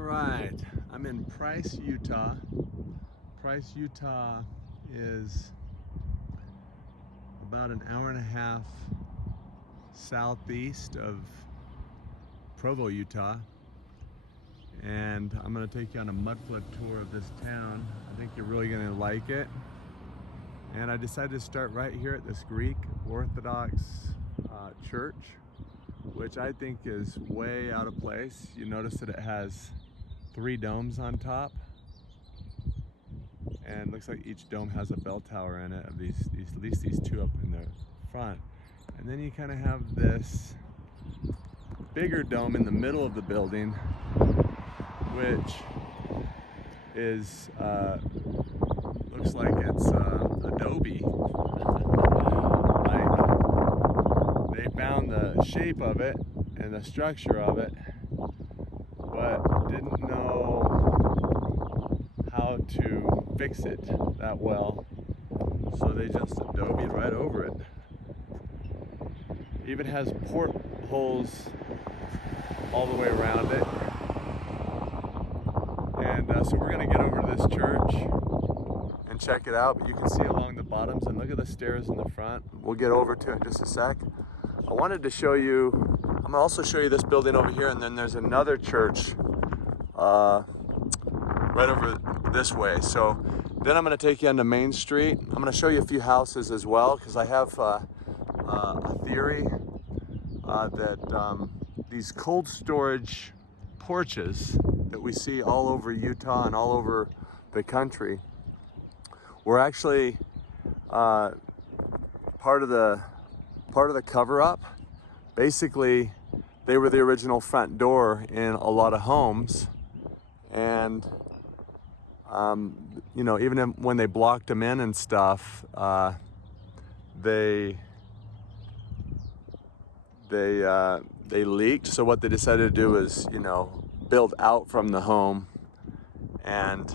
right, I'm in Price, Utah. Price, Utah is about an hour and a half southeast of Provo, Utah. And I'm going to take you on a Mudflood tour of this town. I think you're really going to like it. And I decided to start right here at this Greek Orthodox church, which I think is way out of place. You notice that it has 3 domes on top, and looks like each dome has a bell tower in it, of these at least these 2 up in the front. And then you kind of have this bigger dome in the middle of the building, which is looks like it's adobe. Like they found the shape of it and the structure of it, but didn't know how to fix it that well, so they just adobe'd right over it. Even has portholes all the way around it. And so we're gonna get over to this church and check it out, but you can see along the bottoms, and look at the stairs in the front. We'll get over to it in just a sec. I wanted to show you, I'm gonna also show you this building over here, and then there's another church right over this way. So then I'm gonna take you onto Main Street. I'm gonna show you a few houses as well, because I have a theory that these cold storage porches that we see all over Utah and all over the country were actually part of the cover-up. Basically, they were the original front door in a lot of homes, and you know, even when they blocked them in and stuff, they leaked. So what they decided to do is, you know, build out from the home and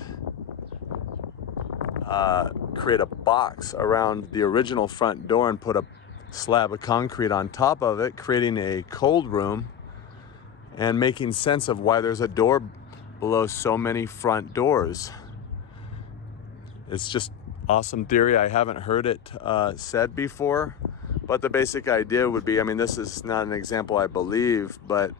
create a box around the original front door and put a slab of concrete on top of it, creating a cold room and making sense of why there's a door below so many front doors. It's just awesome theory. I haven't heard it said before, but the basic idea would be, I mean, this is not an example I believe, but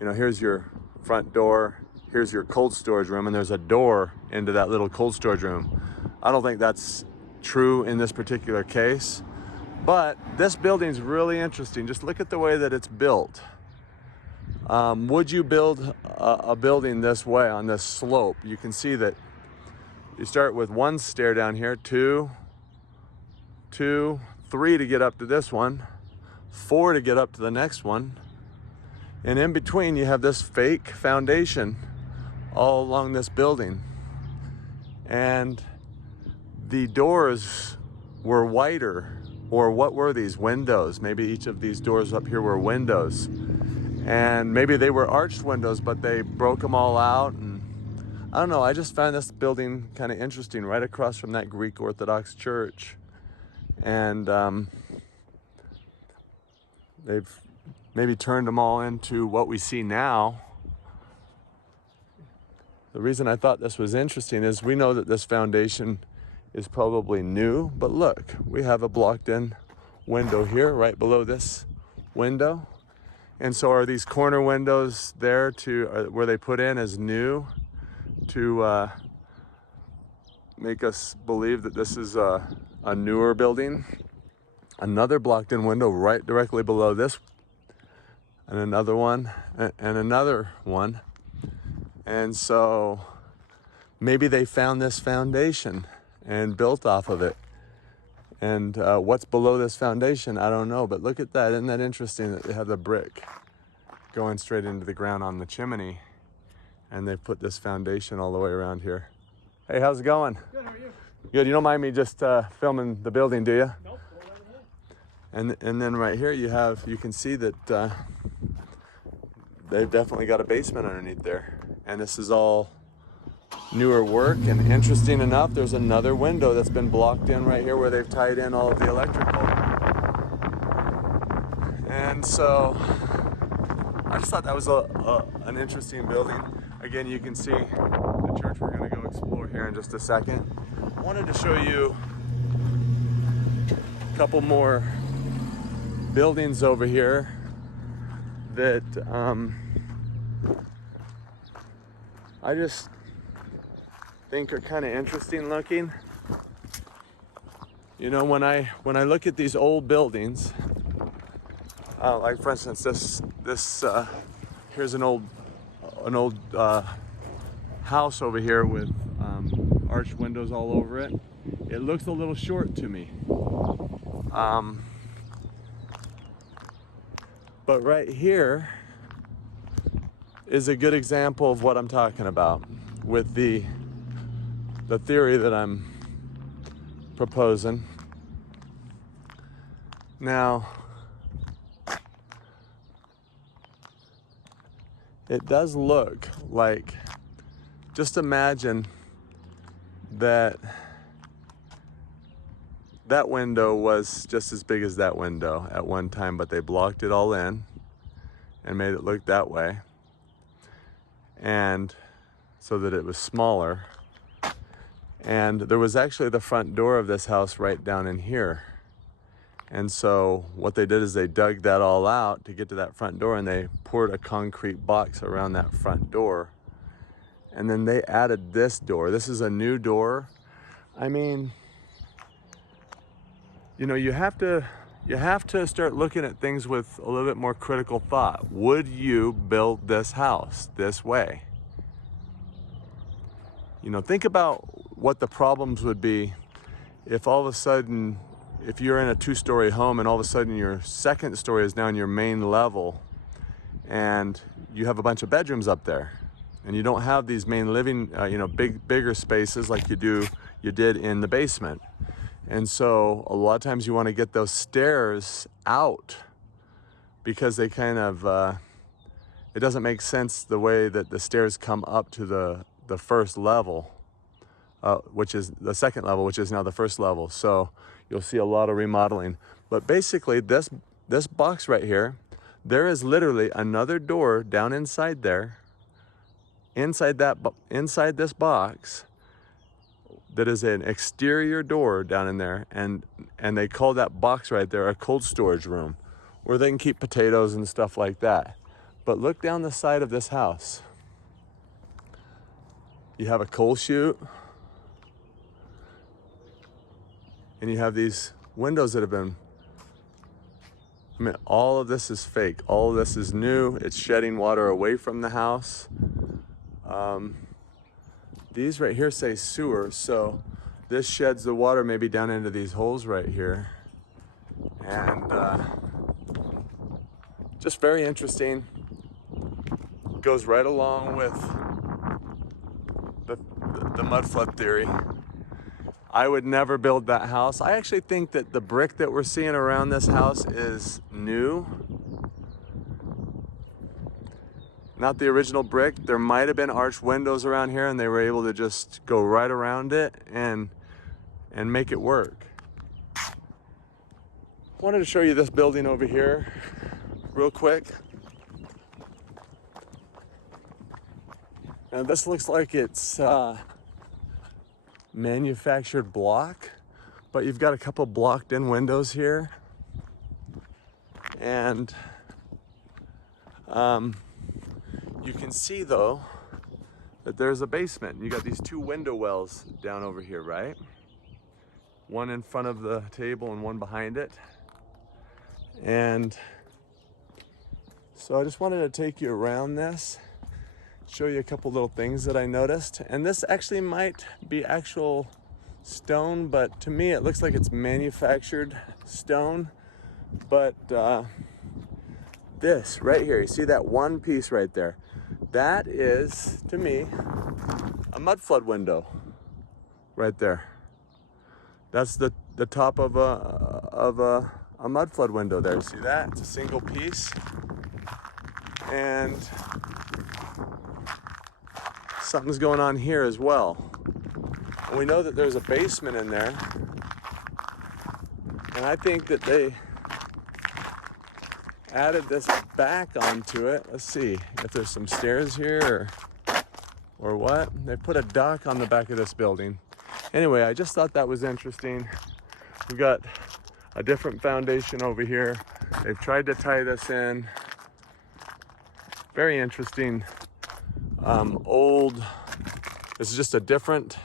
you know, here's your front door, here's your cold storage room, and there's a door into that little cold storage room. I don't think that's true in this particular case, but this building's really interesting. Just look at the way that it's built. Would you build a building this way on this slope? You can see that you start with 1 stair down here, 2, 3 to get up to this one, 4 to get up to the next one, and in between you have this fake foundation all along this building. And the doors were wider, or what were these? Windows. Maybe each of these doors up here were windows, and maybe they were arched windows, but they broke them all out. And I don't know, I just found this building kind of interesting, right across from that Greek Orthodox church. And they've maybe turned them all into what we see now. The reason I thought this was interesting is we know that this foundation is probably new, but look, we have a blocked in window here right below this window. And so are these corner windows there to where they put in as new to make us believe that this is a newer building? Another blocked in window right directly below this, and another one, and another one. And so maybe they found this foundation and built off of it. And what's below this foundation, I don't know, but look at that. Isn't that interesting that they have the brick going straight into the ground on the chimney, and they put this foundation all the way around here. Hey, how's it going? Good, how are you? Good. You don't mind me just filming the building, do you? Nope, go right ahead. And then right here you can see that they've definitely got a basement underneath there. And this is all newer work, and interesting enough, there's another window that's been blocked in right here where they've tied in all of the electrical. And so I just thought that was an interesting building. Again, you can see the church we're going to go explore here in just a second. I wanted to show you a couple more buildings over here that I just think are kind of interesting looking. You know, when I look at these old buildings, like for instance, this here's an old house over here with arched windows all over it. It looks a little short to me. But right here is a good example of what I'm talking about with the theory that I'm proposing. Now, it does look like, just imagine that window was just as big as that window at one time, but they blocked it all in and made it look that way, and so that it was smaller. And there was actually the front door of this house right down in here. And so what they did is they dug that all out to get to that front door, and they poured a concrete box around that front door. And then they added this door. This is a new door. I mean, you know, you have to start looking at things with a little bit more critical thought. Would you build this house this way? You know, think about what the problems would be if all of a sudden, if you're in a two-story home and all of a sudden your second story is now in your main level and you have a bunch of bedrooms up there and you don't have these main living, you know, bigger spaces like you did in the basement. And so a lot of times you want to get those stairs out because they kind of, it doesn't make sense the way that the stairs come up to the first level, which is the second level, which is now the first level. So you'll see a lot of remodeling. But basically this box right here, there is literally another door down inside there, inside this box, that is an exterior door down in there, and they call that box right there a cold storage room where they can keep potatoes and stuff like that. But look down the side of this house. You have a coal chute, and you have these windows that have been, I mean, all of this is fake. All of this is new. It's shedding water away from the house. These right here say sewer, so this sheds the water maybe down into these holes right here. And just very interesting. Goes right along with the mudflood theory. I would never build that house. I actually think that the brick that we're seeing around this house is new. Not the original brick. There might have been arched windows around here and they were able to just go right around it and make it work. I wanted to show you this building over here real quick. Now this looks like it's manufactured block, but you've got a couple blocked in windows here. And you can see though that there's a basement. You got these two window wells down over here, right? One in front of the table and one behind it. And so I just wanted to take you around this, show you a couple little things that I noticed. And this actually might be actual stone, but to me it looks like it's manufactured stone. But this right here, you see that one piece right there? That is, to me, a mudflood window right there. That's the top of a mudflood window there. See that? It's a single piece. And something's going on here as well. And we know that there's a basement in there. And I think that added this back onto it. Let's see if there's some stairs here or what. They put a dock on the back of this building. Anyway, I just thought that was interesting. We've got a different foundation over here. They've tried to tie this in. Very interesting. Old. This is just a different.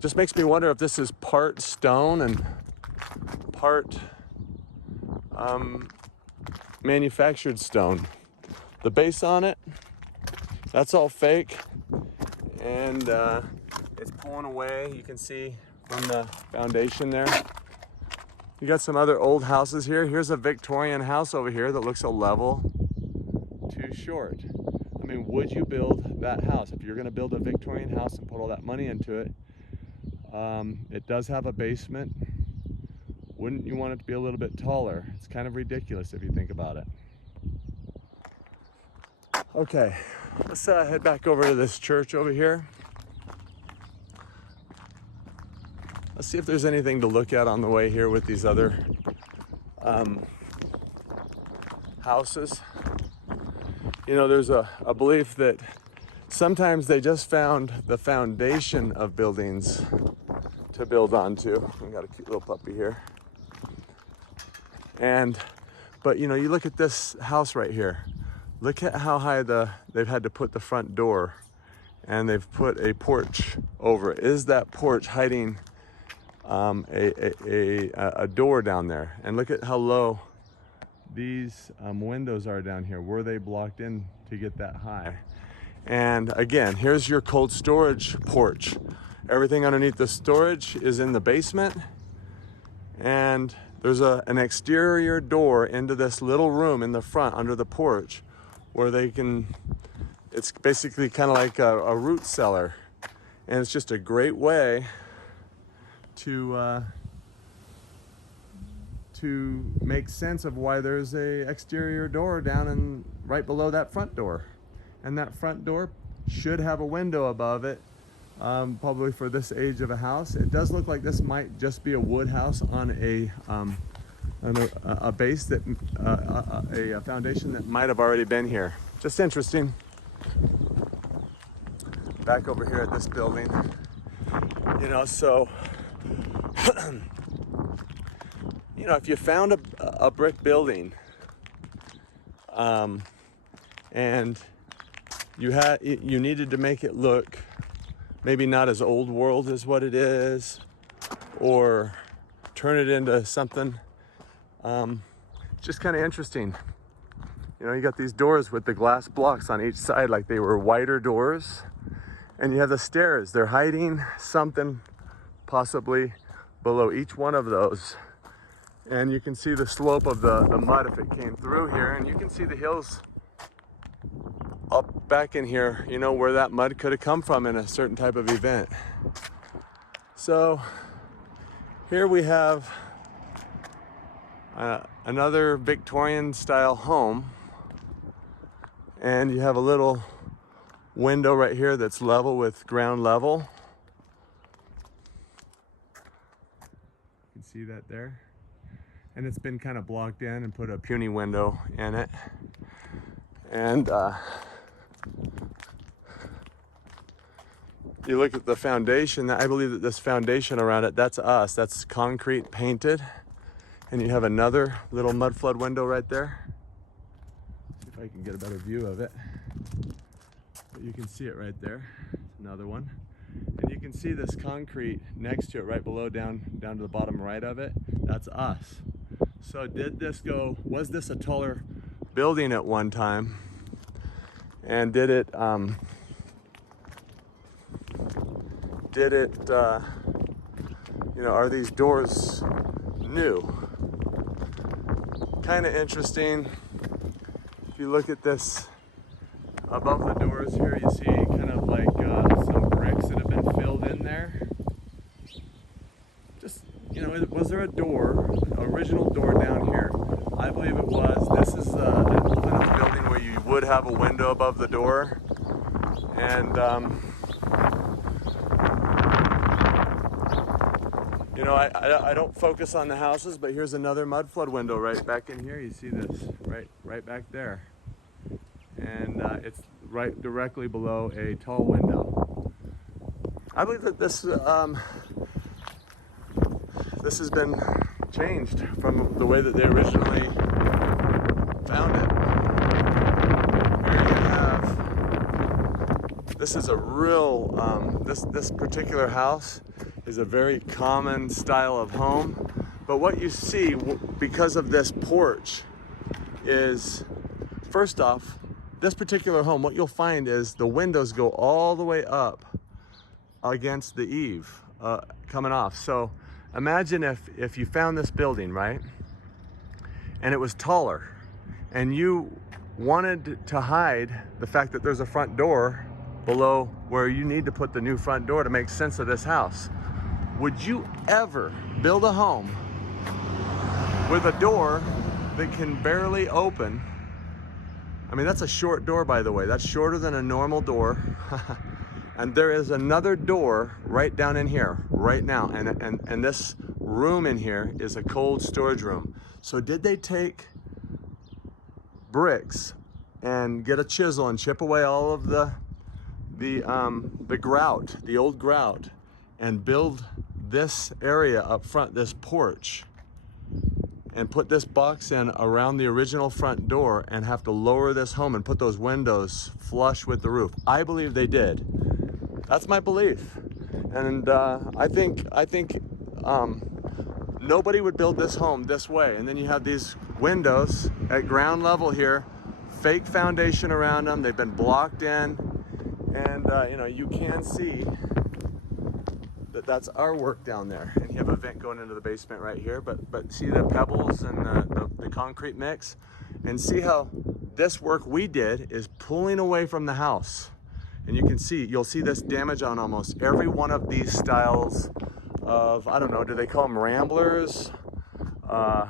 Just makes me wonder if this is part stone and part manufactured stone. The base on it, that's all fake, and it's pulling away. You can see from the foundation there. You got some other old houses here. Here's a Victorian house over here that looks a level too short. I mean, would you build that house? If you're gonna build a Victorian house and put all that money into it, it does have a basement. Wouldn't you want it to be a little bit taller? It's kind of ridiculous if you think about it. Okay, let's head back over to this church over here. Let's see if there's anything to look at on the way here with these other houses. You know, there's a belief that sometimes they just found the foundation of buildings to build onto. We got a cute little puppy here. But you know, you look at this house right here. Look at how high they've had to put the front door, and they've put a porch over it. Is that porch hiding a door down there? And look at how low these windows are down here. Were they blocked in to get that high? And again, here's your cold storage porch. Everything underneath the storage is in the basement, and there's an exterior door into this little room in the front under the porch where they can, it's basically kind of like a root cellar, and it's just a great way to make sense of why there's a exterior door down and right below that front door. And that front door should have a window above it, probably for this age of a house. It does look like this might just be a wood house on a base that, a foundation that might have already been here. Just interesting. Back over here at this building, you know, so, you know, if you found a brick building, and you needed to make it look maybe not as old world as what it is, or turn it into something just kind of interesting. You know, you got these doors with the glass blocks on each side like they were wider doors, and you have the stairs. They're hiding something possibly below each one of those. And you can see the slope of the mud if it came through here, and you can see the hills up back in here, you know, where that mud could have come from in a certain type of event. So here we have another Victorian style home, and you have a little window right here that's level with ground level. You can see that there. And it's been kind of blocked in and put a puny window in it. And you look at the foundation, I believe that this foundation around it, that's us. That's concrete painted. And you have another little Mudflood window right there. See if I can get a better view of it. But you can see it right there. Another one. And you can see this concrete next to it right below, down to the bottom right of it. That's us. So was this a taller building at one time? And did it, you know, are these doors new? Kind of interesting. If you look at this above the doors here, you see kind of like some bricks that have been filled in there. Just, you know, was there a door, original door down here? I believe it was. This is an element of the building where you would have a window above the door. And You know, I don't focus on the houses, but here's another Mudflood window right back in here. You see this right back there, and it's right directly below a tall window. I believe that this has been changed from the way that they originally found it. Here you have, this is a real, this particular house is a very common style of home. But what you see because of this porch is, first off, this particular home, what you'll find is the windows go all the way up against the eave coming off. So imagine if you found this building, right? And it was taller and you wanted to hide the fact that there's a front door below where you need to put the new front door to make sense of this house. Would you ever build a home with a door that can barely open? I mean, that's a short door, by the way. That's shorter than a normal door. And there is another door right down in here right now. And this room in here is a cold storage room. So did they take bricks and get a chisel and chip away all of the grout, the old grout, and build this area up front, this porch, and put this box in around the original front door and have to lower this home and put those windows flush with the roof? I believe they did. That's my belief. And I think nobody would build this home this way. And then you have these windows at ground level here, fake foundation around them. They've been blocked in, and you know, you can see that that's our work down there. And you have a vent going into the basement right here, but see the pebbles and the concrete mix, and see how this work we did is pulling away from the house. And you can see, you'll see this damage on almost every one of these styles of, I don't know, do they call them Ramblers? I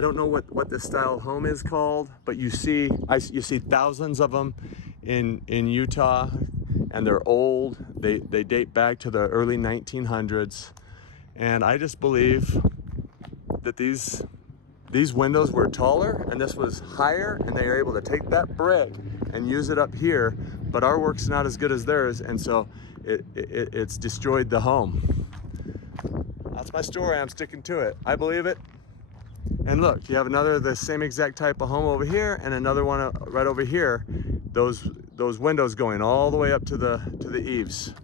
don't know what this style of home is called, but you see thousands of them in Utah, and they're old. They date back to the early 1900s. And I just believe that these windows were taller and this was higher, and they were able to take that brick and use it up here, but our work's not as good as theirs, and so it's destroyed the home. That's my story. I'm sticking to it. I believe it. And look, you have the same exact type of home over here, and another one right over here. Those windows going all the way up to the eaves.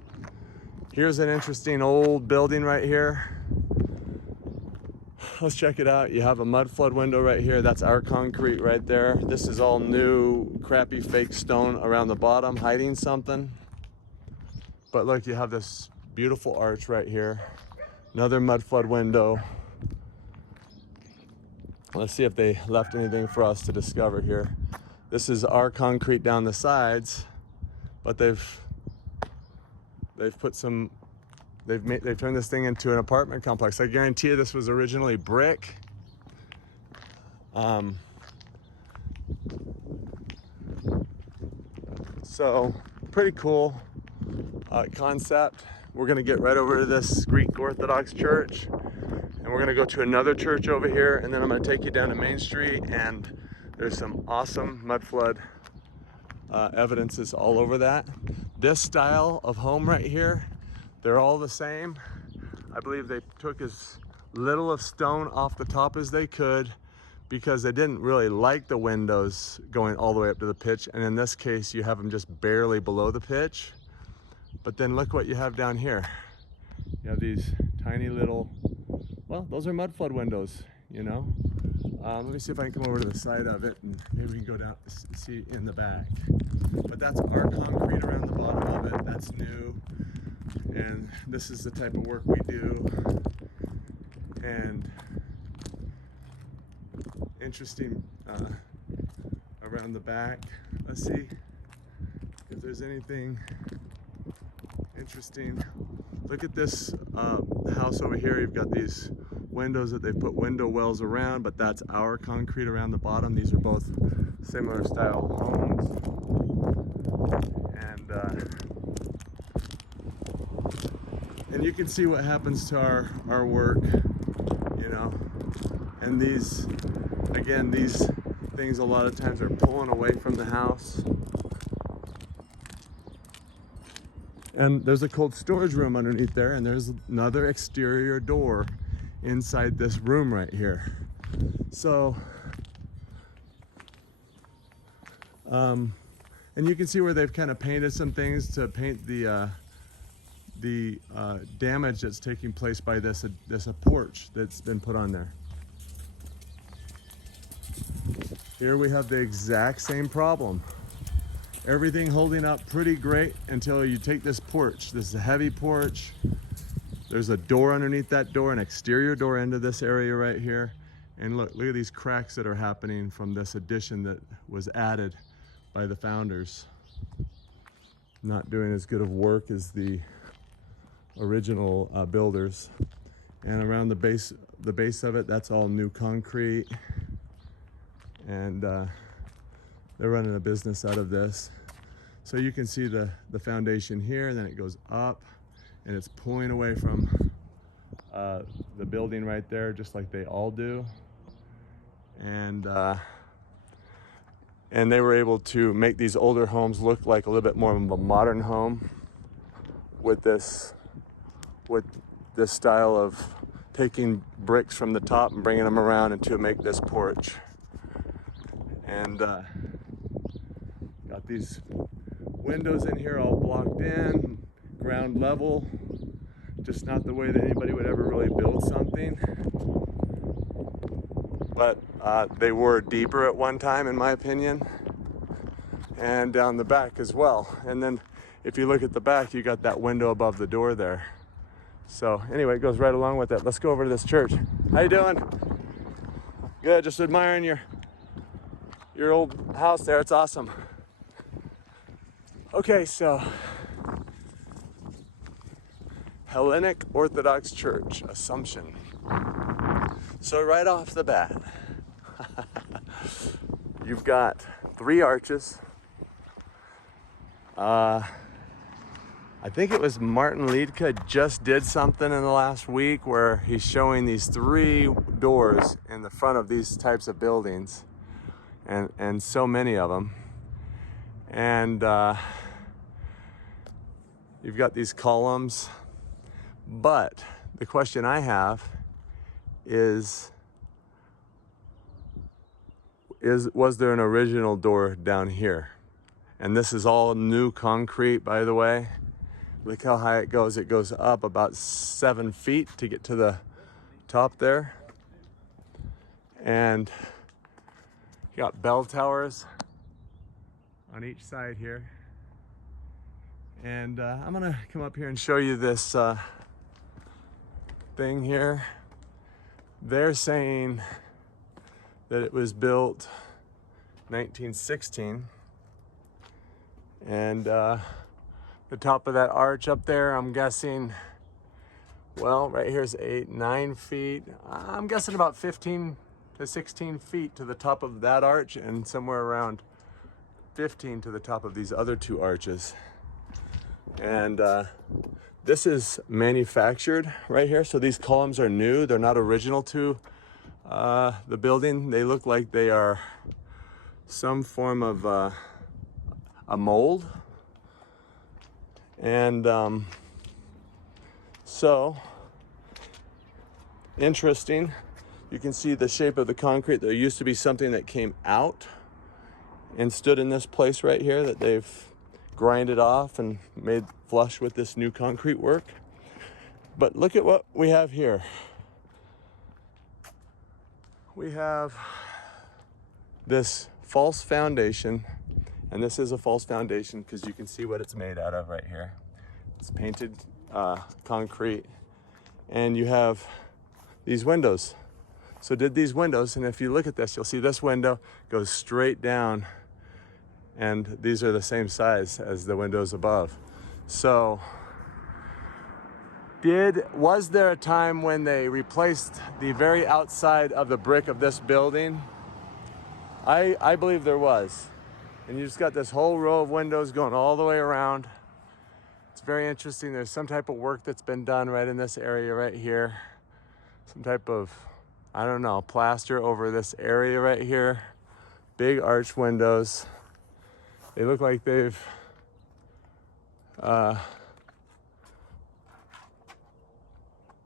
Here's an interesting old building right here. Let's check it out. You have a Mudflood window right here. That's our concrete right there. This is all new, crappy, fake stone around the bottom, hiding something. But look, you have this beautiful arch right here. Another Mudflood window. Let's see if they left anything for us to discover here. This is our concrete down the sides, but they've put some, they've turned this thing into an apartment complex. I guarantee you this was originally brick. So pretty cool concept. We're gonna get right over to this Greek Orthodox church, and we're gonna go to another church over here, and then I'm gonna take you down to Main Street, and there's some awesome Mudflood evidences all over that. This style of home right here, they're all the same. I believe they took as little of stone off the top as they could because they didn't really like the windows going all the way up to the pitch. And in this case, you have them just barely below the pitch. But then look what you have down here. You have these tiny little, well, those are Mudflood windows, you know. Let me see if I can come over to the side of it, and maybe we can go down see in the back. But that's our concrete around the bottom of it. That's new, and this is the type of work we do. And interesting around the back. Let's see if there's anything interesting. Look at this house over here. You've got these windows that they've put window wells around, but that's our concrete around the bottom. These are both similar style homes. And And you can see what happens to our work, you know. And these, again, these things a lot of times are pulling away from the house. And there's a cold storage room underneath there, and there's another exterior door inside this room right here. So, and you can see where they've kind of painted some things to paint the damage that's taking place by this porch that's been put on there. Here we have the exact same problem. Everything holding up pretty great until you take this porch. This is a heavy porch. There's a door underneath that door, an exterior door into this area right here. And look at these cracks that are happening from this addition that was added by the founders. Not doing as good of work as the original builders. And around the base of it, that's all new concrete. And they're running a business out of this. So you can see the foundation here, and then it goes up, and it's pulling away from the building right there, just like they all do. And they were able to make these older homes look like a little bit more of a modern home with this style of taking bricks from the top and bringing them around and to make this porch. And got these windows in here all blocked in, ground level, just not the way that anybody would ever really build something. But they were deeper at one time, in my opinion, and down the back as well. And then if you look at the back, you got that window above the door there. So anyway, it goes right along with that. Let's go over to this church. How you doing? Good, just admiring your old house there. It's awesome. Okay, so Hellenic Orthodox Church, Assumption. So right off the bat, you've got 3 arches. I think it was Martin Liedke just did something in the last week where he's showing these 3 doors in the front of these types of buildings, and so many of them. And you've got these columns, but the question I have is was there an original door down here? And this is all new concrete, by the way. Look how high it goes. It goes up about 7 feet to get to the top there. And you got bell towers on each side here. And I'm gonna come up here and show you this thing here. They're saying that it was built 1916. And the top of that arch up there, I'm guessing, well, right here's 8, 9 feet. I'm guessing about 15 to 16 feet to the top of that arch, and somewhere around 15 to the top of these other 2 arches. And this is manufactured right here. So these columns are new. They're not original to the building. They look like they are some form of a mold. And so interesting. You can see the shape of the concrete. There used to be something that came out and stood in this place right here that they've grinded off and made flush with this new concrete work. But look at what we have here. We have this false foundation, and this is a false foundation because you can see what it's made out of right here. It's painted concrete, and you have these windows. So did these windows, and if you look at this, you'll see this window goes straight down, and these are the same size as the windows above. So was there a time when they replaced the very outside of the brick of this building? I believe there was. And you just got this whole row of windows going all the way around. It's very interesting. There's some type of work that's been done right in this area right here. Some type of, I don't know, plaster over this area right here. Big arch windows. They look like they've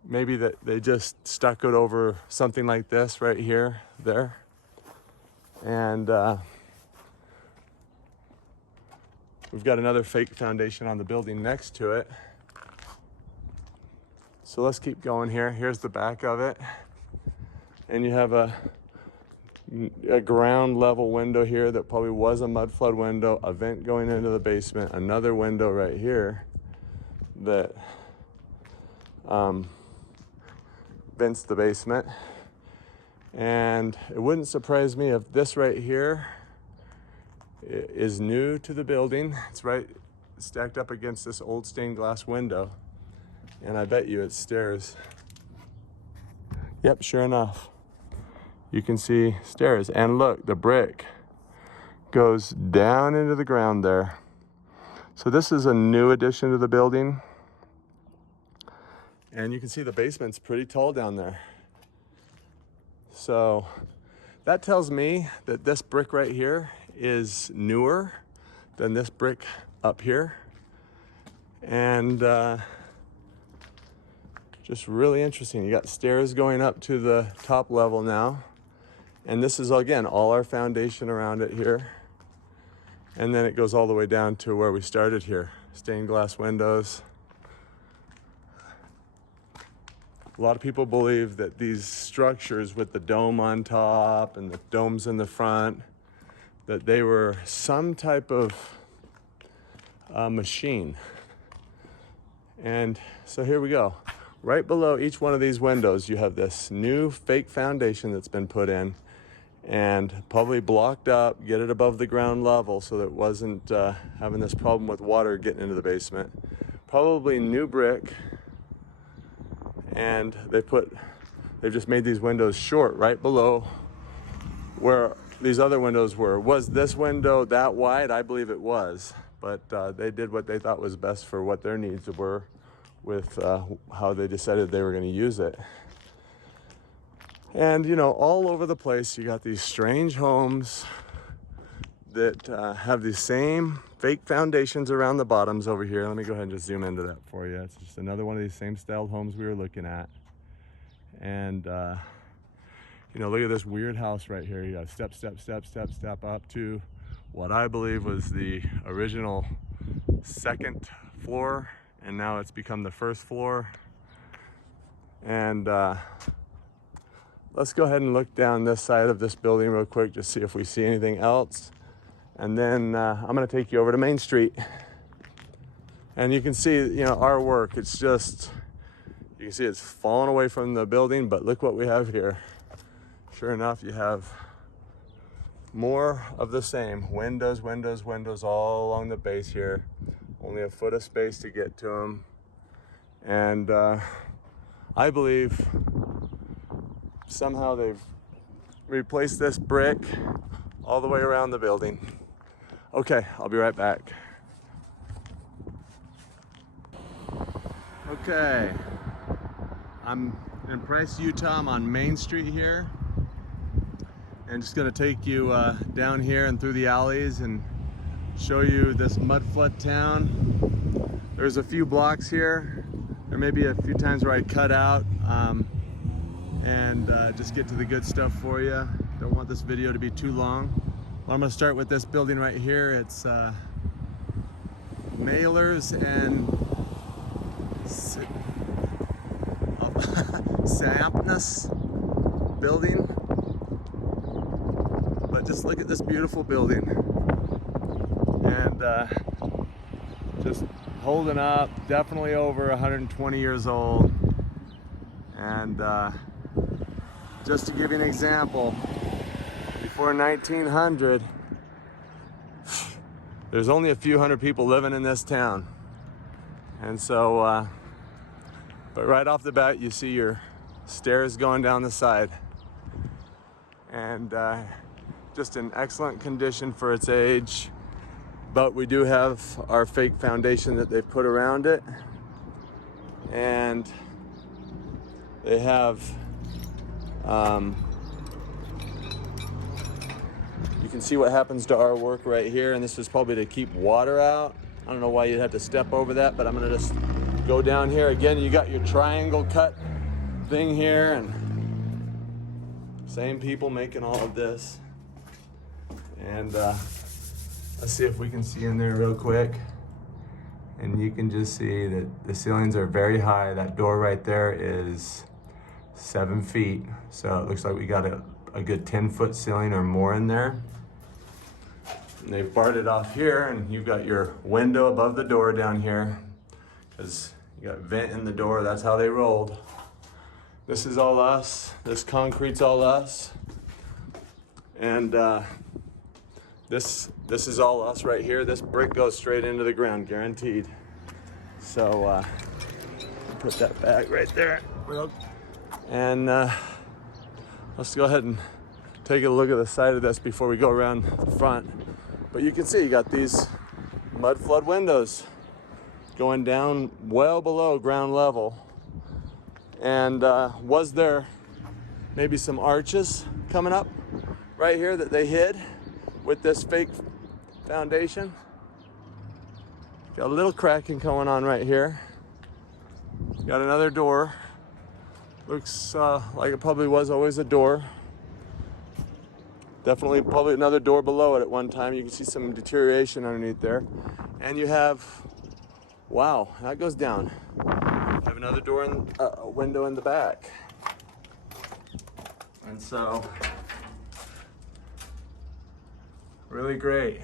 maybe that they just stuck it over something like this right here, there. And we've got another fake foundation on the building next to it. So let's keep going here. Here's the back of it. And you have a ground level window here that probably was a mud flood window, a vent going into the basement, another window right here that vents the basement. And it wouldn't surprise me if this right here is new to the building. It's right stacked up against this old stained glass window. And I bet you it's stairs. Yep, sure enough. You can see stairs. And look, the brick goes down into the ground there. So this is a new addition to the building. And you can see the basement's pretty tall down there. So that tells me that this brick right here is newer than this brick up here. And just really interesting. You got stairs going up to the top level now. And this is, again, all our foundation around it here. And then it goes all the way down to where we started here. Stained glass windows. A lot of people believe that these structures with the dome on top and the domes in the front, that they were some type of machine. And so here we go. Right below each one of these windows, you have this new fake foundation that's been put in and probably blocked up, get it above the ground level so that it wasn't having this problem with water getting into the basement. Probably new brick. And they've just made these windows short right below where these other windows were. Was this window that wide? I believe it was, but they did what they thought was best for what their needs were with how they decided they were going to use it. And you know, all over the place you got these strange homes that have the same fake foundations around the bottoms over here. Let me go ahead and just zoom into that for you. It's just another one of these same styled homes we were looking at. And you know, look at this weird house right here. You got step up to what I believe was the original second floor, and now it's become the first floor. And let's go ahead and look down this side of this building real quick, just see if we see anything else. And then I'm gonna take you over to Main Street. And you can see, you know, our work, it's just, you can see it's fallen away from the building, but look what we have here. Sure enough, you have more of the same. Windows all along the base here. Only a foot of space to get to them. And I believe somehow they've replaced this brick all the way around the building. Okay, I'll be right back. Okay, I'm in Price, Utah. I'm on Main Street here. And just gonna take you down here and through the alleys and show you this mudflood town. There's a few blocks here. There may be a few times where I cut out and just get to the good stuff for you. Don't want this video to be too long. Well, I'm gonna start with this building right here. It's Mailers and Sampness building. But just look at this beautiful building. And just holding up, definitely over 120 years old. And just to give you an example, before 1900, there's only a few hundred people living in this town. And so, but right off the bat, you see your stairs going down the side. And just in excellent condition for its age. But we do have our fake foundation that they've put around it. And they have, you can see what happens to our work right here. And this is probably to keep water out. I don't know why you'd have to step over that, but I'm gonna just go down here. Again, you got your triangle cut thing here, and same people making all of this. And let's see if we can see in there real quick. And you can just see that the ceilings are very high. That door right there is 7 feet. So it looks like we got a good 10-foot ceiling or more in there. And they've barred it off here, and you've got your window above the door down here, because you got vent in the door. That's how they rolled. This is all us. This concrete's all us. And this is all us right here. This brick goes straight into the ground, guaranteed. So put that back right there. And let's go ahead and take a look at the side of this before we go around the front. But you can see you got these Mudflood windows going down well below ground level. And was there maybe some arches coming up right here that they hid with this fake foundation? Got a little cracking going on right here. Got another door. Looks like it probably was always a door. Definitely probably another door below it at one time. You can see some deterioration underneath there. And you have, wow, that goes down. You have another door and a window in the back. And so, really great.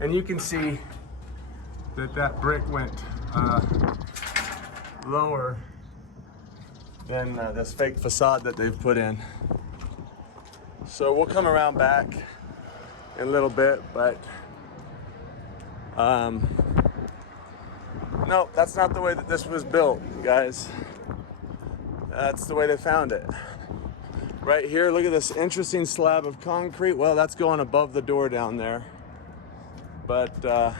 And you can see that that brick went lower than this fake facade that they've put in. So we'll come around back in a little bit, but no, that's not the way that this was built, guys. That's the way they found it. Right here, look at this interesting slab of concrete. Well, that's going above the door down there. But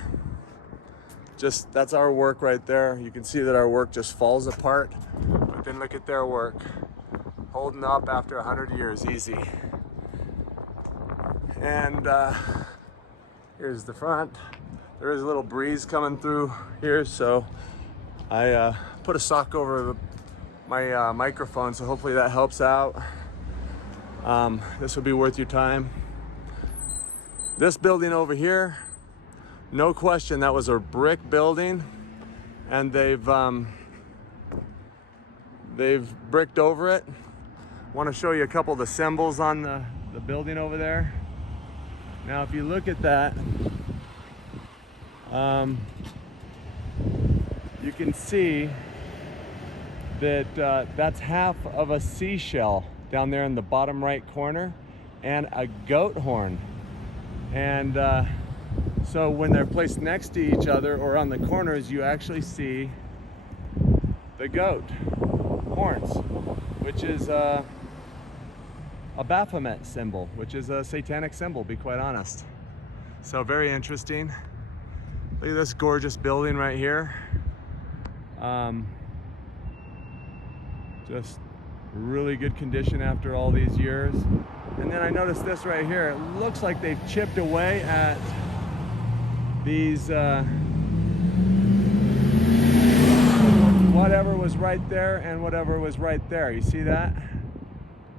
just, that's our work right there. You can see that our work just falls apart. But then look at their work. Holding up after 100 years, easy. And here's the front. There is a little breeze coming through here, so I put a sock over my microphone, so hopefully that helps out. This will be worth your time. This building over here, no question, that was a brick building, and they've bricked over it. I want to show you a couple of the symbols on the building over there. Now, if you look at that, you can see that that's half of a seashell down there in the bottom right corner, and a goat horn. And so when they're placed next to each other or on the corners, you actually see the goat horns, which is a Baphomet symbol, which is a satanic symbol, to be quite honest. So very interesting. Look at this gorgeous building right here. Just really good condition after all these years. And then I noticed this right here. It looks like they've chipped away at these whatever was right there and whatever was right there. You see that?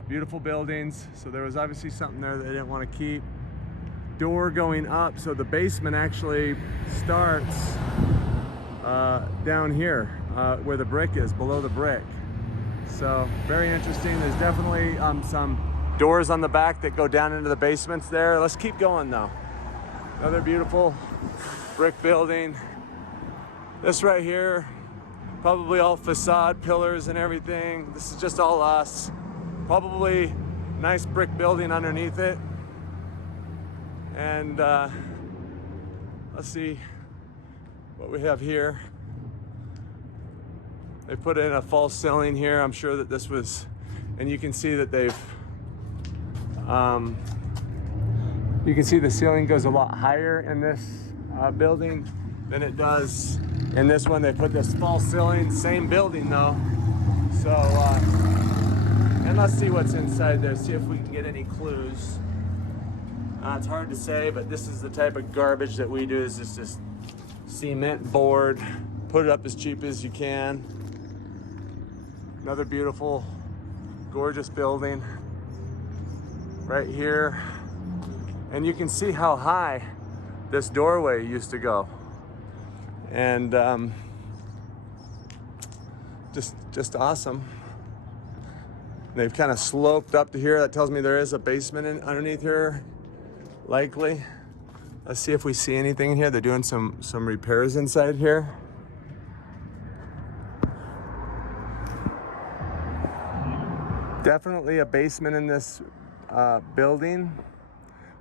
Beautiful buildings. So there was obviously something there that they didn't want to keep. Door going up, so the basement actually starts down here where the brick is, below the brick. So very interesting. There's definitely some doors on the back that go down into the basements there. Let's keep going though. Another beautiful brick building. This right here, probably all facade pillars and everything. This is just all us. Probably nice brick building underneath it. And let's see what we have here. They put in a false ceiling here. I'm sure that this was, and you can see that they've, you can see the ceiling goes a lot higher in this building than it does in this one. They put this false ceiling, same building though. So, and let's see what's inside there, see if we can get any clues. It's hard to say, but this is the type of garbage that we do, is just this cement board. Put it up as cheap as you can. Another beautiful, gorgeous building right here. And you can see how high this doorway used to go. And just awesome. They've kind of sloped up to here. That tells me there is a basement underneath here, likely. Let's see if we see anything in here. They're doing some repairs inside here. Definitely a basement in this building,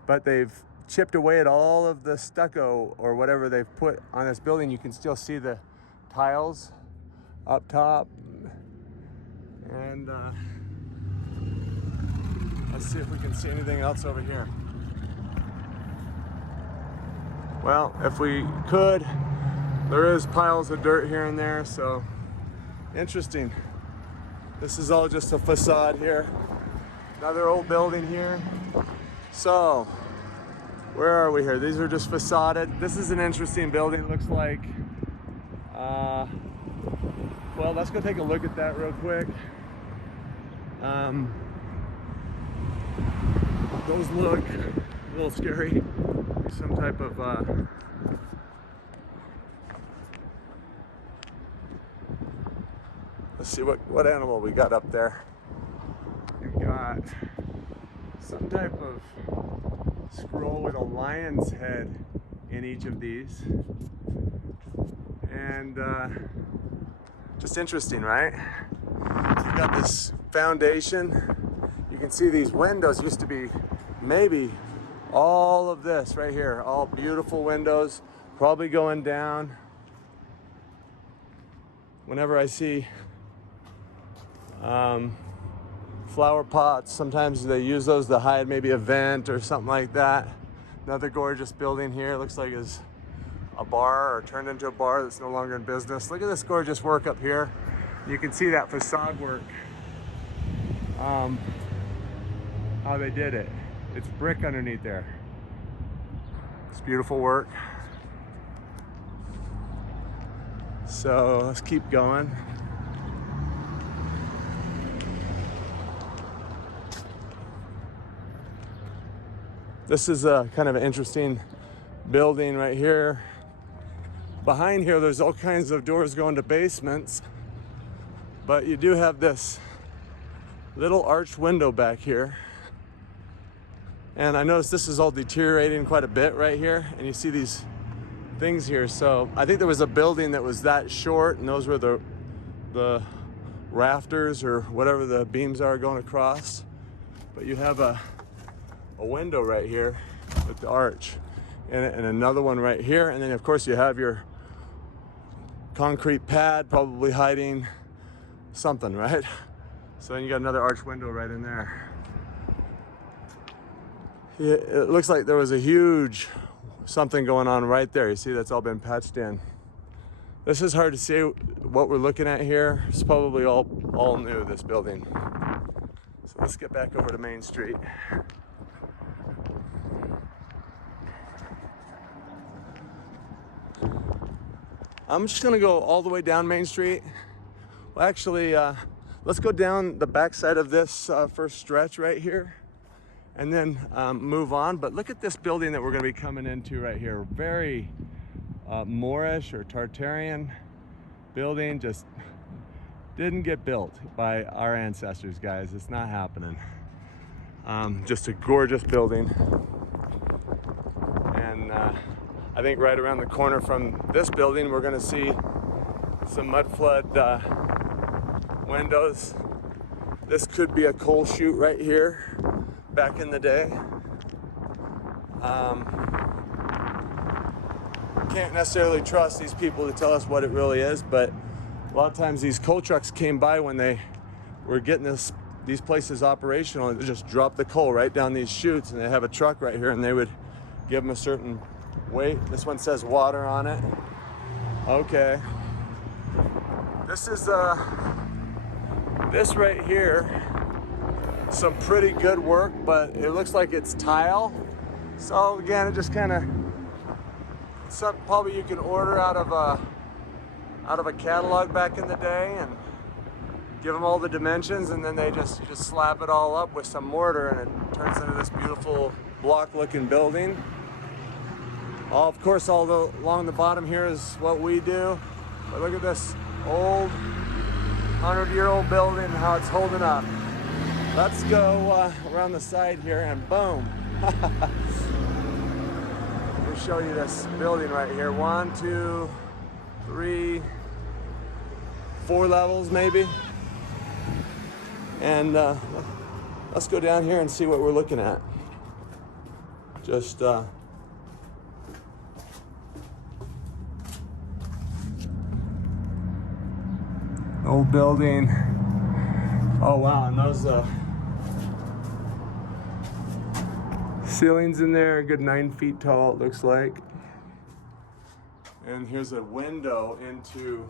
but they've chipped away at all of the stucco or whatever they've put on this building. You can still see the tiles up top. And let's see if we can see anything else over here. Well, if we could, there is piles of dirt here and there, so interesting. This is all just a facade here. Another old building here. So, where are we here? These are just facaded. This is an interesting building. It looks like, well, let's go take a look at that real quick. Those look a little scary. Some type of let's see what animal we got up there. We've got some type of scroll with a lion's head in each of these, and just interesting, right? So you've got this foundation. You can see these windows used to be maybe all of this right here, all beautiful windows, probably going down. Whenever I see flower pots, sometimes they use those to hide maybe a vent or something like that. Another gorgeous building here. It looks like it's a bar or turned into a bar that's no longer in business. Look at this gorgeous work up here. You can see that facade work, how they did it. It's brick underneath there. It's beautiful work. So let's keep going. This is a kind of an interesting building right here. Behind here, there's all kinds of doors going to basements, but you do have this little arched window back here. And I noticed this is all deteriorating quite a bit right here, and you see these things here. So I think there was a building that was that short, and those were the rafters or whatever the beams are going across. But you have a window right here with the arch in it, and another one right here, and then of course you have your concrete pad probably hiding something, right? So then you got another arch window right in there. It looks like there was a huge something going on right there. You see that's all been patched in. This is hard to see what we're looking at here. It's probably all new, this building. So let's get back over to Main Street. I'm just gonna go all the way down Main Street. Well, actually, let's go down the backside of this first stretch right here, and then move on. But look at this building that we're gonna be coming into right here. Very Moorish or Tartarian building. Just didn't get built by our ancestors, guys. It's not happening. Just a gorgeous building. And I think right around the corner from this building, we're gonna see some Mudflood windows. This could be a coal chute right here back in the day. Can't necessarily trust these people to tell us what it really is, but a lot of times these coal trucks came by when they were getting these places operational, and they just drop the coal right down these chutes, and they have a truck right here, and they would give them a certain Wait, this one says water on it. Okay. This is this right here, some pretty good work, but it looks like it's tile. So again, it just kind of, something probably you can order out of a catalog back in the day and give them all the dimensions, and then they just slap it all up with some mortar, and it turns into this beautiful block-looking building. Of course, along the bottom here is what we do. But look at this old 100-year-old building and how it's holding up. Let's go around the side here, and boom. Let me show you this building right here. 1, 2, 3, 4 levels maybe. And let's go down here and see what we're looking at. Just old building. Oh wow, and those ceilings in there, a good 9 feet tall it looks like. And here's a window into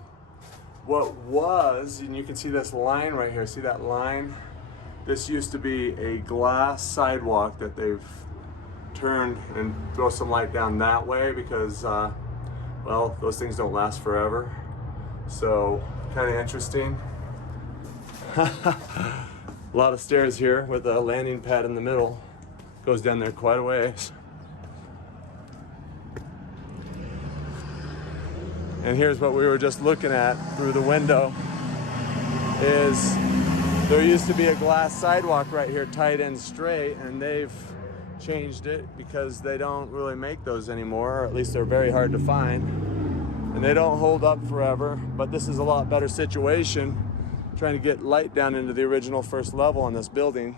what was, and you can see this line right here. See that line? This used to be a glass sidewalk that they've turned and throw some light down that way because, well, those things don't last forever. So, kind of interesting. A lot of stairs here with a landing pad in the middle. Goes down there quite a ways. And here's what we were just looking at through the window, is there used to be a glass sidewalk right here tied in straight, and they've changed it because they don't really make those anymore, or at least they're very hard to find. And they don't hold up forever, but this is a lot better situation, trying to get light down into the original first level on this building.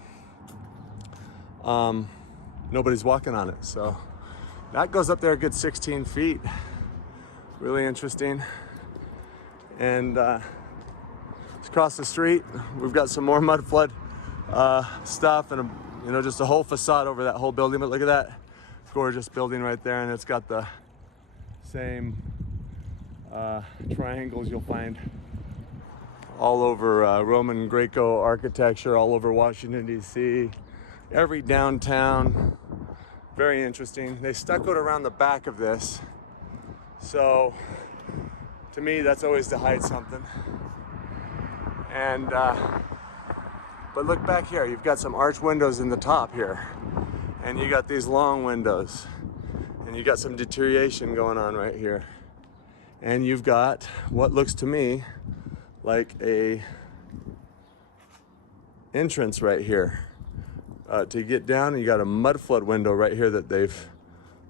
Nobody's walking on it, so that goes up there a good 16 feet. Really interesting. And across the street, we've got some more Mudflood stuff, and just a whole facade over that whole building. But look at that gorgeous building right there, and it's got the same triangles you'll find all over Roman Greco architecture, all over Washington, D.C., every downtown. Very interesting. They stuccoed around the back of this. So, to me, that's always to hide something. And, but look back here. You've got some arch windows in the top here. And you got these long windows. And you got some deterioration going on right here. And you've got what looks to me like a entrance right here. To get down, you got a Mudflood window right here that they've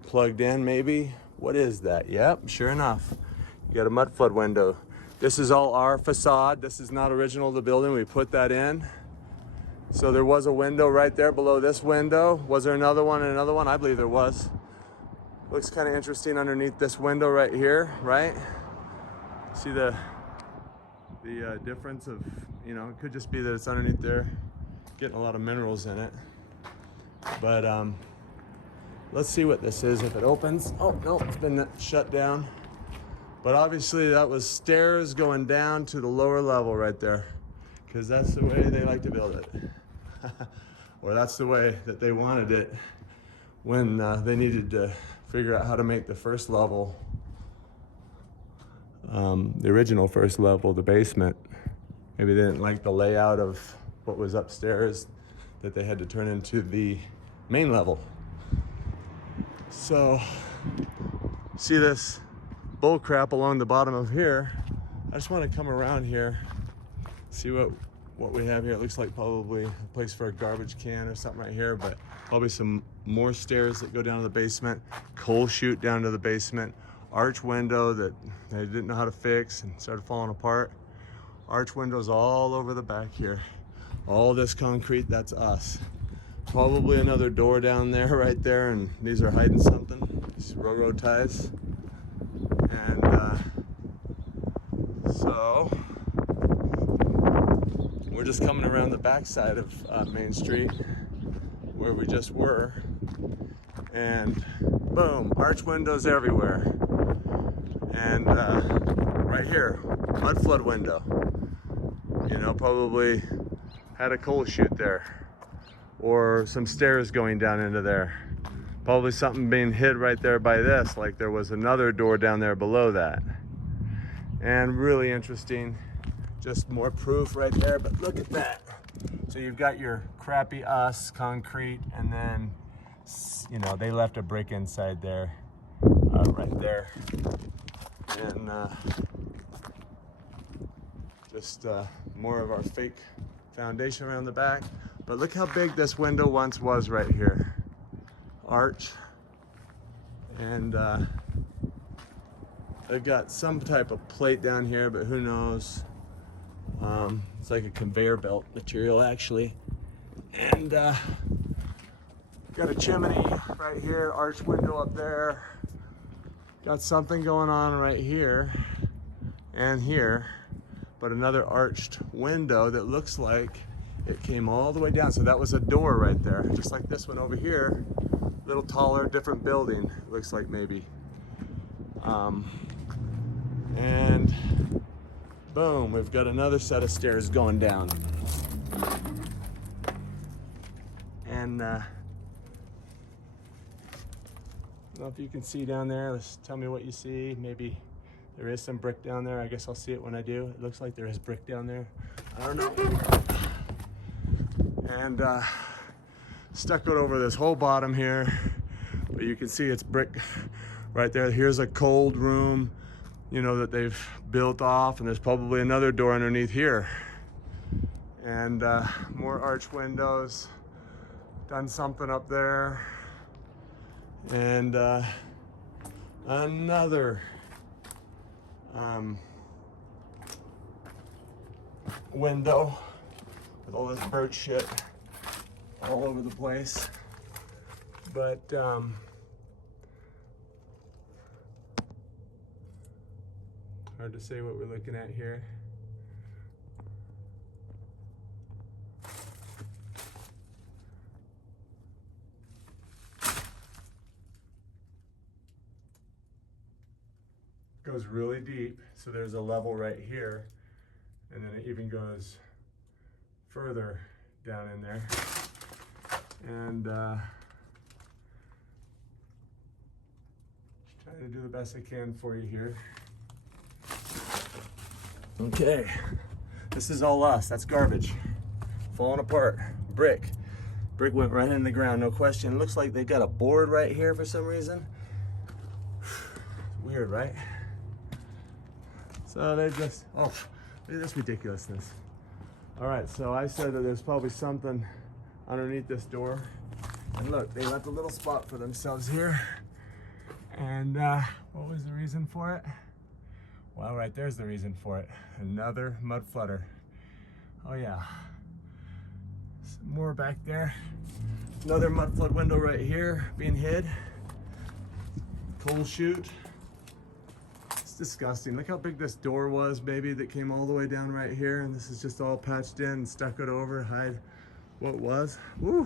plugged in maybe. What is that? Yep, sure enough. You got a Mudflood window. This is all our facade. This is not original to the building. We put that in. So there was a window right there below this window. Was there another one and another one? I believe there was. Looks kind of interesting underneath this window right here, right? See the difference of, it could just be that it's underneath there, getting a lot of minerals in it. But let's see what this is if it opens. Oh, no, it's been shut down. But obviously that was stairs going down to the lower level right there, because that's the way they like to build it. Or that's the way that they wanted it when they needed to figure out how to make the first level, the original first level, the basement. Maybe they didn't like the layout of what was upstairs that they had to turn into the main level. So, see this bull crap along the bottom of here. I just want to come around here, see what we have here. It looks like probably a place for a garbage can or something right here, but probably some more stairs that go down to the basement, coal chute down to the basement, arch window that they didn't know how to fix and started falling apart. Arch windows all over the back here. All this concrete, that's us. Probably another door down there, right there, and these are hiding something. These railroad ties. And so we're just coming around the backside of Main Street, where we just were. boom, arch windows everywhere. And right here, Mudflood window. You know, probably had a coal chute there, or some stairs going down into there. Probably something being hid right there by this, like there was another door down there below that. And really interesting, just more proof right there, but look at that. So you've got your crappy concrete, and then, you know, they left a brick inside there, right there. And just more of our fake foundation around the back. But look how big this window once was right here. Arch. And they've got some type of plate down here, but who knows. It's like a conveyor belt material actually. And got a chimney right here, arch window up there. Got something going on right here and here, but another arched window that looks like it came all the way down. So that was a door right there, just like this one over here. A little taller, different building, looks like maybe. And boom, we've got another set of stairs going down. And I don't know if you can see down there. Let's tell me what you see. Maybe there is some brick down there. I guess I'll see it when I do. It looks like there is brick down there. I don't know. And stuccoed over this whole bottom here, but you can see it's brick right there. Here's a cold room, you know, that they've built off, and there's probably another door underneath here. And more arch windows. Done something up there. And another window with all this bird shit all over the place. But hard to say what we're looking at here. Goes really deep, so there's a level right here, and then it even goes further down in there. And try to do the best I can for you here. Okay, this is all us. That's garbage, falling apart. Brick went right in the ground, no question. Looks like they got a board right here for some reason. Weird, right? So they just, oh, look at this ridiculousness. All right, so I said that there's probably something underneath this door. And look, they left a little spot for themselves here. And what was the reason for it? Well, right there's the reason for it. Another mud flutter. Oh yeah. Some more back there. Another mud flood window right here being hid. Coal chute. Disgusting. Look how big this door was, baby, that came all the way down right here, and this is just all patched in and stuccoed over, hide what was. Woo.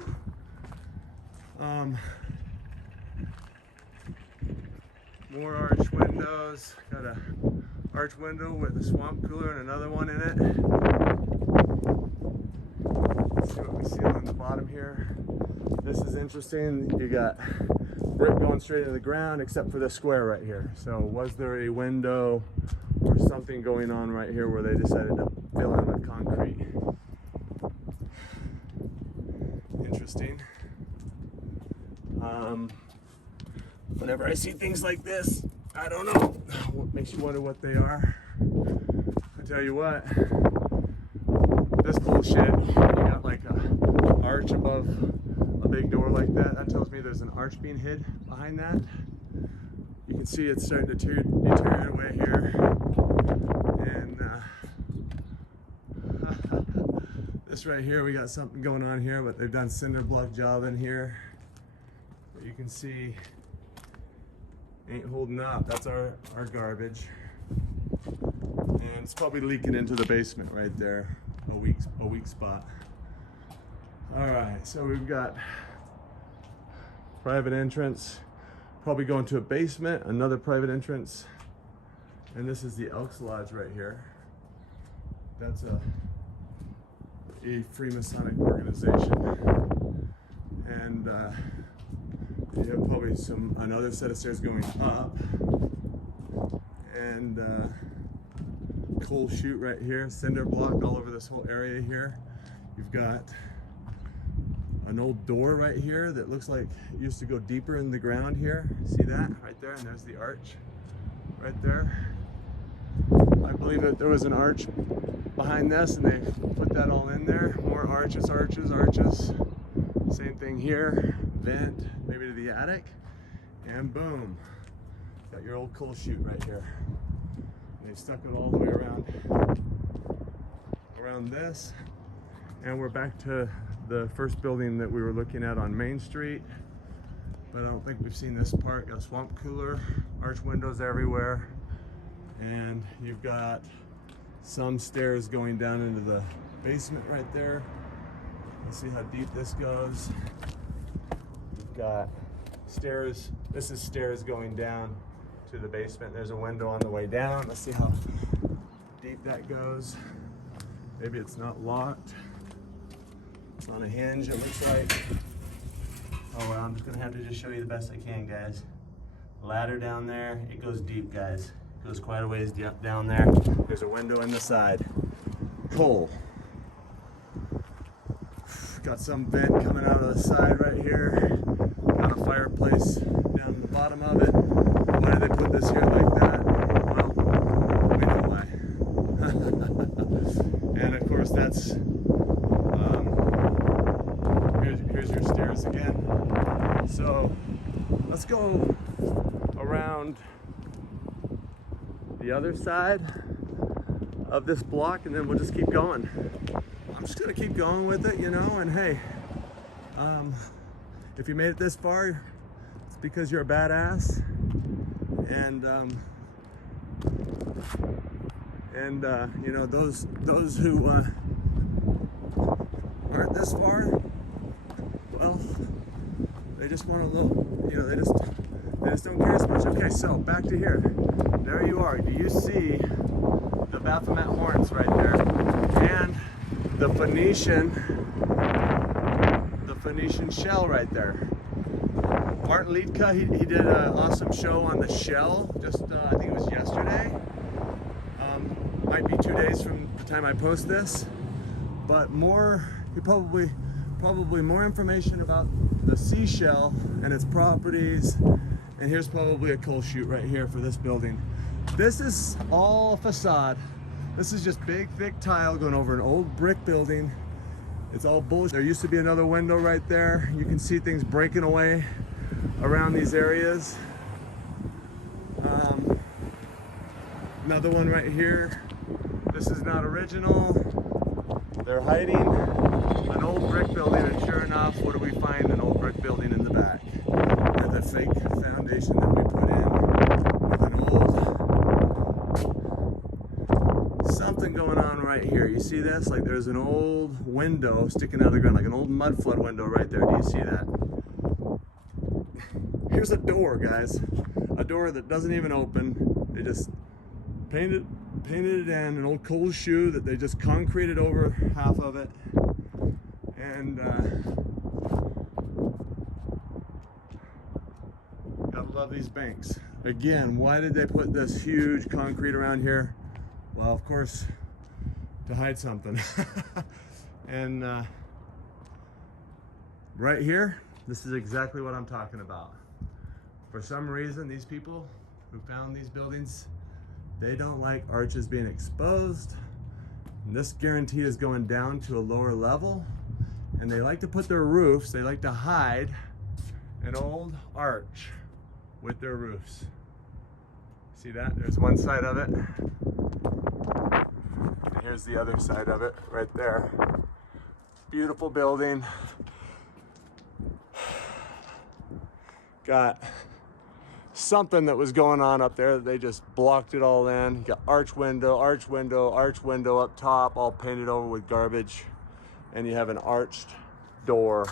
More arch windows. Got a arch window with a swamp cooler and another one in it. Let's see what we see on the bottom here. This is interesting. You got brick going straight into the ground, except for this square right here. So was there a window or something going on right here where they decided to fill in with concrete? Interesting. Whenever I see things like this, I don't know what makes you wonder what they are. I tell you what, this bullshit, you got like a arch above a big door like that. That tells me there's an arch being hid behind that. You can see it's starting to deteriorate away here. And this right here, we got something going on here, but they've done cinder block job in here. But you can see, ain't holding up. That's our garbage. And it's probably leaking into the basement right there. A weak spot. All right, so we've got private entrance Probably go into a basement, another private entrance. And this is the Elks Lodge right here. That's a free Masonic organization. And you have probably another set of stairs going up. And coal chute right here, cinder block all over this whole area here. You've got an old door right here that looks like it used to go deeper in the ground here. See that right there? And there's the arch right there. I believe that there was an arch behind this and they put that all in there. More arches, arches, arches. Same thing here. Vent, maybe to the attic. And boom. Got your old coal chute right here. And they've stuck it all the way around this. And we're back to the first building that we were looking at on Main Street, but I don't think we've seen this part. Got a swamp cooler, arch windows everywhere, and you've got some stairs going down into the basement right there. Let's see how deep this goes. You've got stairs. This is stairs going down to the basement. There's a window on the way down. Let's see how deep that goes. Maybe it's not locked. It's on a hinge, it looks like. Oh well, I'm just gonna have to just show you the best I can, guys. Ladder down there, it goes deep, guys. It goes quite a ways down there. There's a window in the side. Coal. Got some vent coming out of the side right here. Got a fireplace down the bottom of it. Why did they put this here like that? Well, we know why. And of course that's here's your stairs again. So let's go around the other side of this block and then we'll just keep going. I'm just gonna keep going with it, you know, and hey, if you made it this far, it's because you're a badass. And you know, those who aren't this far, well, they just want a little, you know, they just don't care as much. Okay, so back to here. There you are. Do you see the Baphomet horns right there? And the Phoenician shell right there. Martin Liedtke, he did an awesome show on the shell, just I think it was yesterday. Might be 2 days from the time I post this, but probably more information about the seashell and its properties. And here's probably a coal chute right here for this building. This is all facade. This is just big, thick tile going over an old brick building. It's all bullshit. There used to be another window right there. You can see things breaking away around these areas. Another one right here. This is not original. They're hiding an old brick building, and sure enough, what do we find? An old brick building in the back. With a fake foundation that we put in with an old something going on right here. You see this? Like there's an old window sticking out of the ground, like an old Mudflood window right there. Do you see that? Here's a door, guys. A door that doesn't even open. They just painted it in, an old coal chute that they just concreted over half of it. And gotta love these banks. Again, why did they put this huge concrete around here? Well, of course, to hide something. And right here, this is exactly what I'm talking about. For some reason, these people who found these buildings, they don't like arches being exposed. And this guarantee is going down to a lower level. And they like to put their roofs, they like to hide an old arch with their roofs. See that? There's one side of it. And here's the other side of it right there. Beautiful building. Got something that was going on up there. They just blocked it all in. You got arch window, arch window, arch window up top, all painted over with garbage. And you have an arched door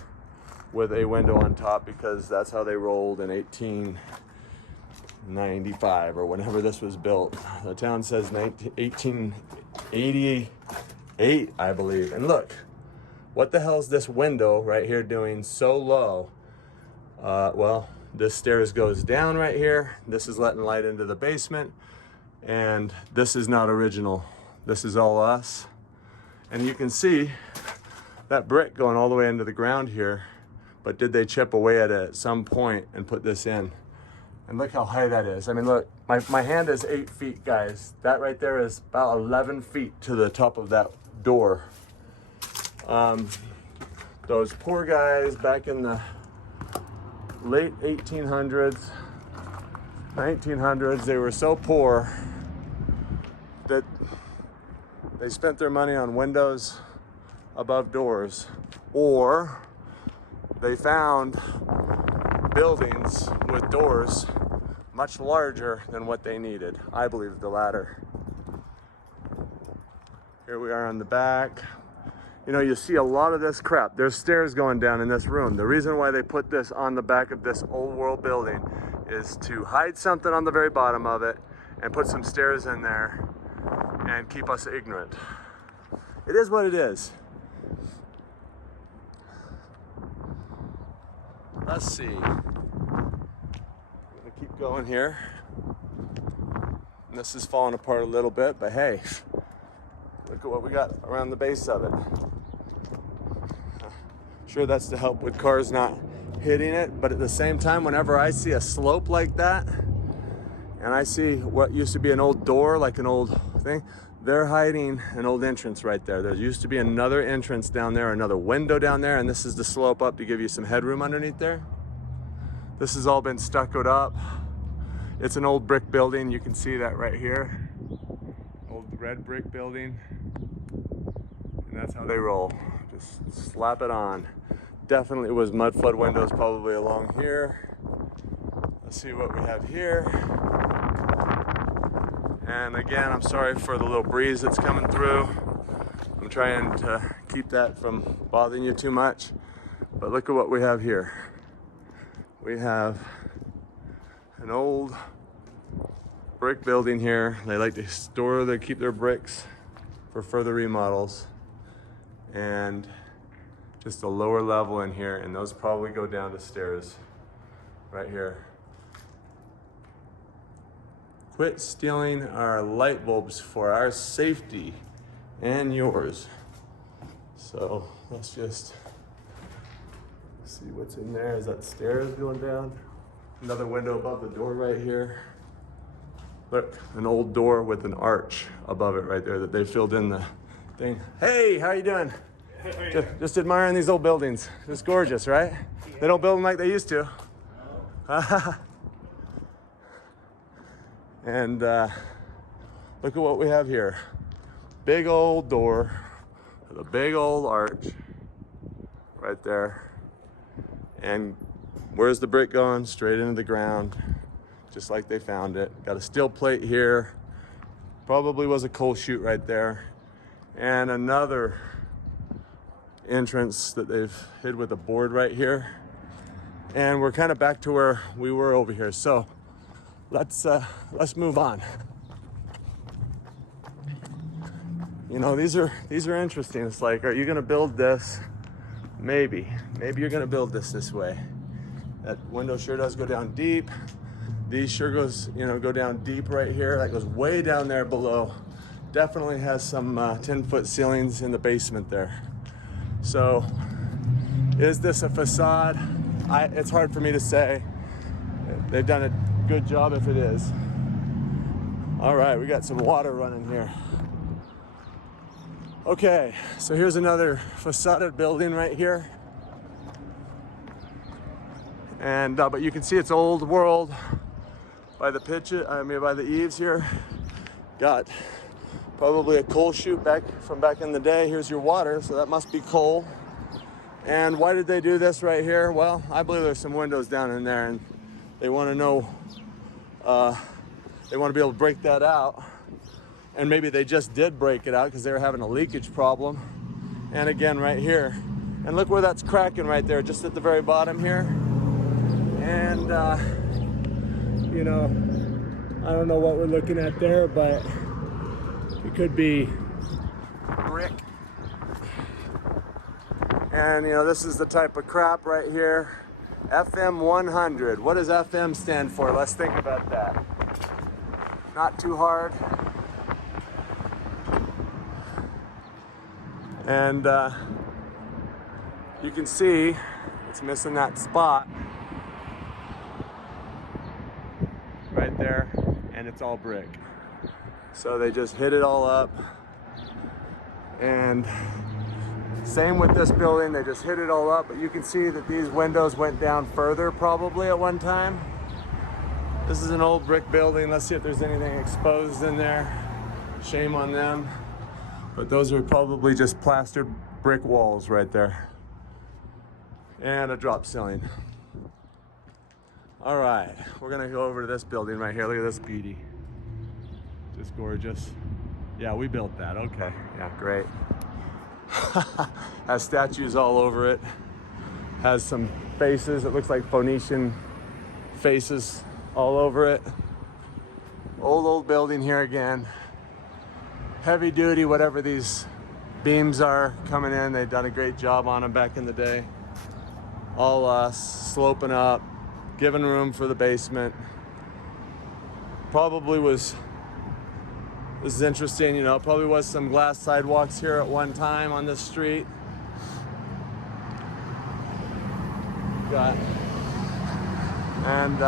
with a window on top, because that's how they rolled in 1895 or whenever this was built. The town says 1888, I believe. And look, what the hell is this window right here doing so low? Well, this stairs goes down right here. This is letting light into the basement, and this is not original. This is all us. And you can see that brick going all the way into the ground here, but did they chip away at it at some point and put this in? And look how high that is. I mean, look, my hand is 8 feet, guys. That right there is about 11 feet to the top of that door. Those poor guys back in the late 1800s, 1900s, they were so poor that they spent their money on windows above doors, or they found buildings with doors much larger than what they needed. I believe the latter. Here we are on the back. You know, you see a lot of this crap. There's stairs going down in this room. The reason why they put this on the back of this old world building is to hide something on the very bottom of it and put some stairs in there and keep us ignorant. It is what it is. Let's see. I'm gonna keep going here. And this is falling apart a little bit, but hey, look at what we got around the base of it. Sure, that's to help with cars not hitting it, but at the same time, whenever I see a slope like that, and I see what used to be an old door, like an old thing, they're hiding an old entrance right there. There used to be another entrance down there, another window down there, and this is the slope up to give you some headroom underneath there. This has all been stuccoed up. It's an old brick building. You can see that right here. Old red brick building. And that's how they roll. Just slap it on. Definitely was Mudflood windows probably along here. Let's see what we have here. And again, I'm sorry for the little breeze that's coming through. I'm trying to keep that from bothering you too much. But look at what we have here. We have an old brick building here. They like to keep their bricks for further remodels. And just a lower level in here, and those probably go down the stairs right here. Quit stealing our light bulbs for our safety and yours. So let's just see what's in there. Is that stairs going down? Another window above the door right here. Look, an old door with an arch above it right there that they filled in the thing. Hey, how you doing? Just admiring these old buildings. It's gorgeous, right? They don't build them like they used to. And look at what we have here. Big old door with a big old arch right there. And where's the brick going? Straight into the ground, just like they found it. Got a steel plate here. Probably was a coal chute right there. And another entrance that they've hid with a board right here. And we're kind of back to where we were over here. So let's move on. You know, these are interesting. It's like, are you gonna build this? Maybe you're gonna build this way. That window sure does go down deep. These sure go down deep right here. That goes way down there below. Definitely has some 10-foot ceilings in the basement there. So, is this a facade? It's hard for me to say. They've done a good job if it is. All right, we got some water running here. Okay, so here's another facaded building right here. And but you can see it's old world by the by the eaves here. Got probably a coal chute from back in the day. Here's your water, so that must be coal. And why did they do this right here? Well, I believe there's some windows down in there, and they want to know, they want to be able to break that out. And maybe they just did break it out because they were having a leakage problem. And again, right here, And look where that's cracking right there, just at the very bottom here. And, you know, I don't know what we're looking at there, but it could be brick. And, you know, this is the type of crap right here. FM 100. What does FM stand for? Let's think about that. Not too hard. And you can see it's missing that spot right there, and it's all brick. So they just hit it all up. And same with this building, they just hit it all up, but you can see that these windows went down further probably at one time. This is an old brick building. Let's see if there's anything exposed in there. Shame on them. But those are probably just plastered brick walls right there. And a drop ceiling. All right, we're gonna go over to this building right here. Look at this beauty. Just gorgeous. Yeah, we built that, okay. Yeah, great. Has statues all over it. Has some faces, it looks like Phoenician faces all over it. Old building here again. Heavy duty, whatever these beams are coming in, they've done a great job on them back in the day. All sloping up, giving room for the basement. Probably was, this is interesting, you know, probably was some glass sidewalks here at one time on this street. Got, and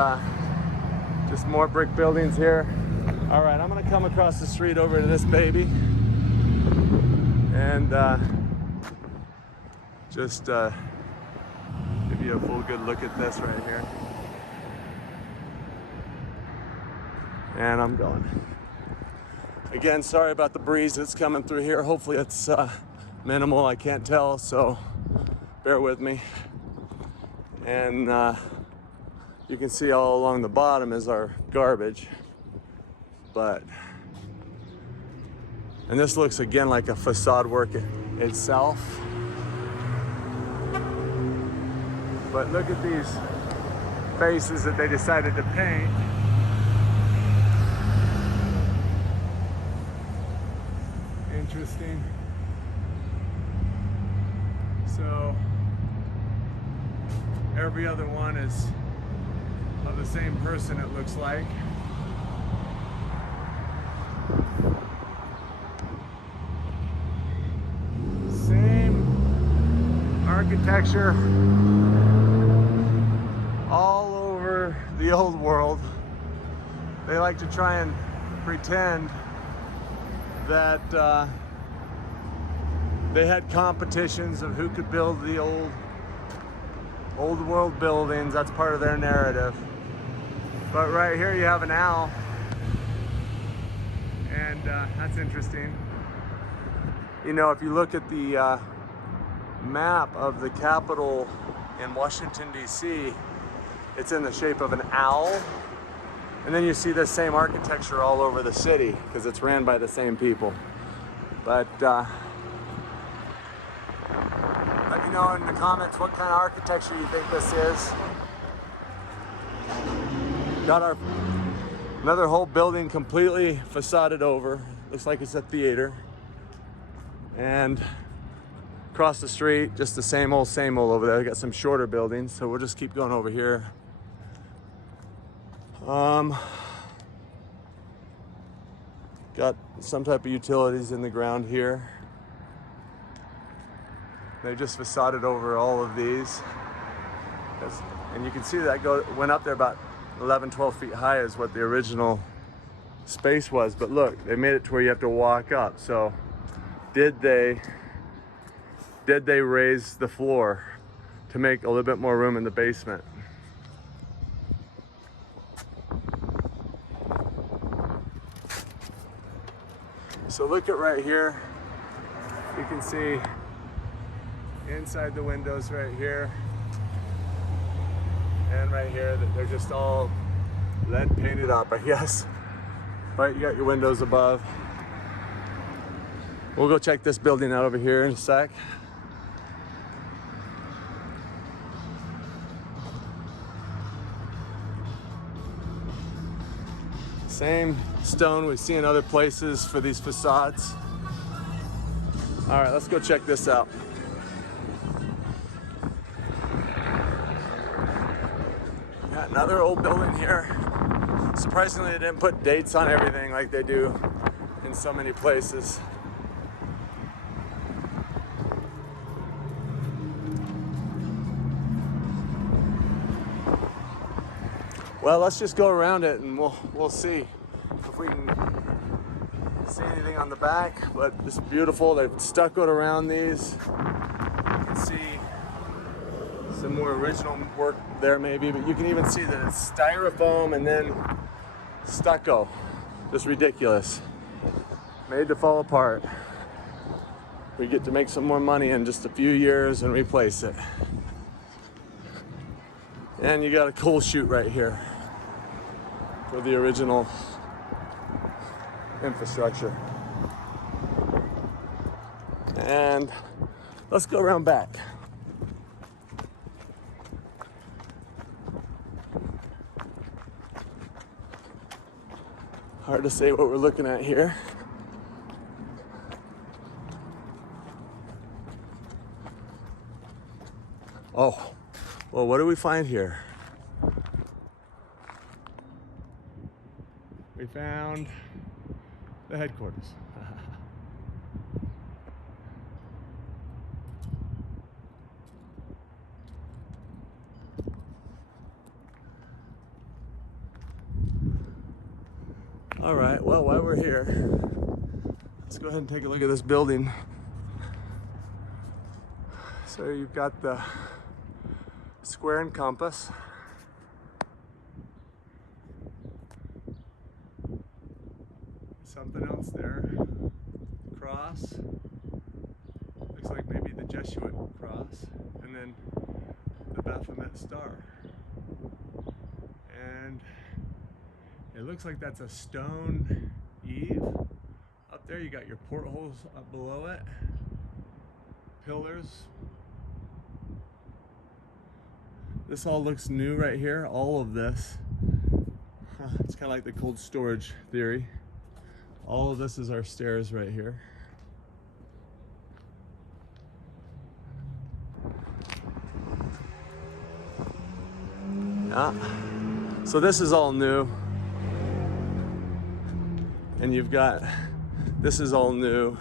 just more brick buildings here. All right, I'm gonna come across the street over to this baby and just give you a full good look at this right here. And I'm going. Again, sorry about the breeze that's coming through here. Hopefully it's minimal, I can't tell, so bear with me. And you can see all along the bottom is our garbage. And this looks again like a facade work itself. But look at these faces that they decided to paint. Interesting. So every other one is of the same person, it looks like. Same architecture all over the old world. They like to try and pretend that they had competitions of who could build the old world buildings. That's part of their narrative. But right here you have an owl, and that's interesting. You know, if you look at the map of the Capitol in Washington, D.C., it's in the shape of an owl. And then you see the same architecture all over the city because it's ran by the same people. But let me know in the comments what kind of architecture you think this is. Got our another whole building completely facaded over. Looks like it's a theater. And across the street, just the same old over there. We got some shorter buildings, so we'll just keep going over here. Got some type of utilities in the ground here. They just facaded over all of these. And you can see that went up there about 11, 12 feet high is what the original space was. But look, they made it to where you have to walk up. So did they raise the floor to make a little bit more room in the basement? So look at right here. You can see inside the windows right here and right here that they're just all lead painted up, I guess. But you got your windows above. We'll go check this building out over here in a sec. Same stone we see in other places for these facades. All right, let's go check this out. Got another old building here. Surprisingly, they didn't put dates on everything like they do in so many places. Well, let's just go around it and we'll see if we can see anything on the back. But it's beautiful. They've stuccoed around these. You can see some more original work there maybe, but you can even see that it's styrofoam and then stucco. Just ridiculous. Made to fall apart. We get to make some more money in just a few years and replace it. And you got a coal chute right here for the original infrastructure. And let's go around back. Hard to say what we're looking at here. Oh, well, what do we find here? We found the headquarters. All right, well, while we're here, let's go ahead and take a look at this building. So you've got the square and compass. Something else there. Cross. Looks like maybe the Jesuit cross. And then the Baphomet star. And it looks like that's a stone eave. Up there you got your portholes up below it. Pillars. This all looks new right here, all of this. It's kind of like the cold storage theory. All of this is our stairs right here. Yeah. So this is all new. And you've got, this is all new.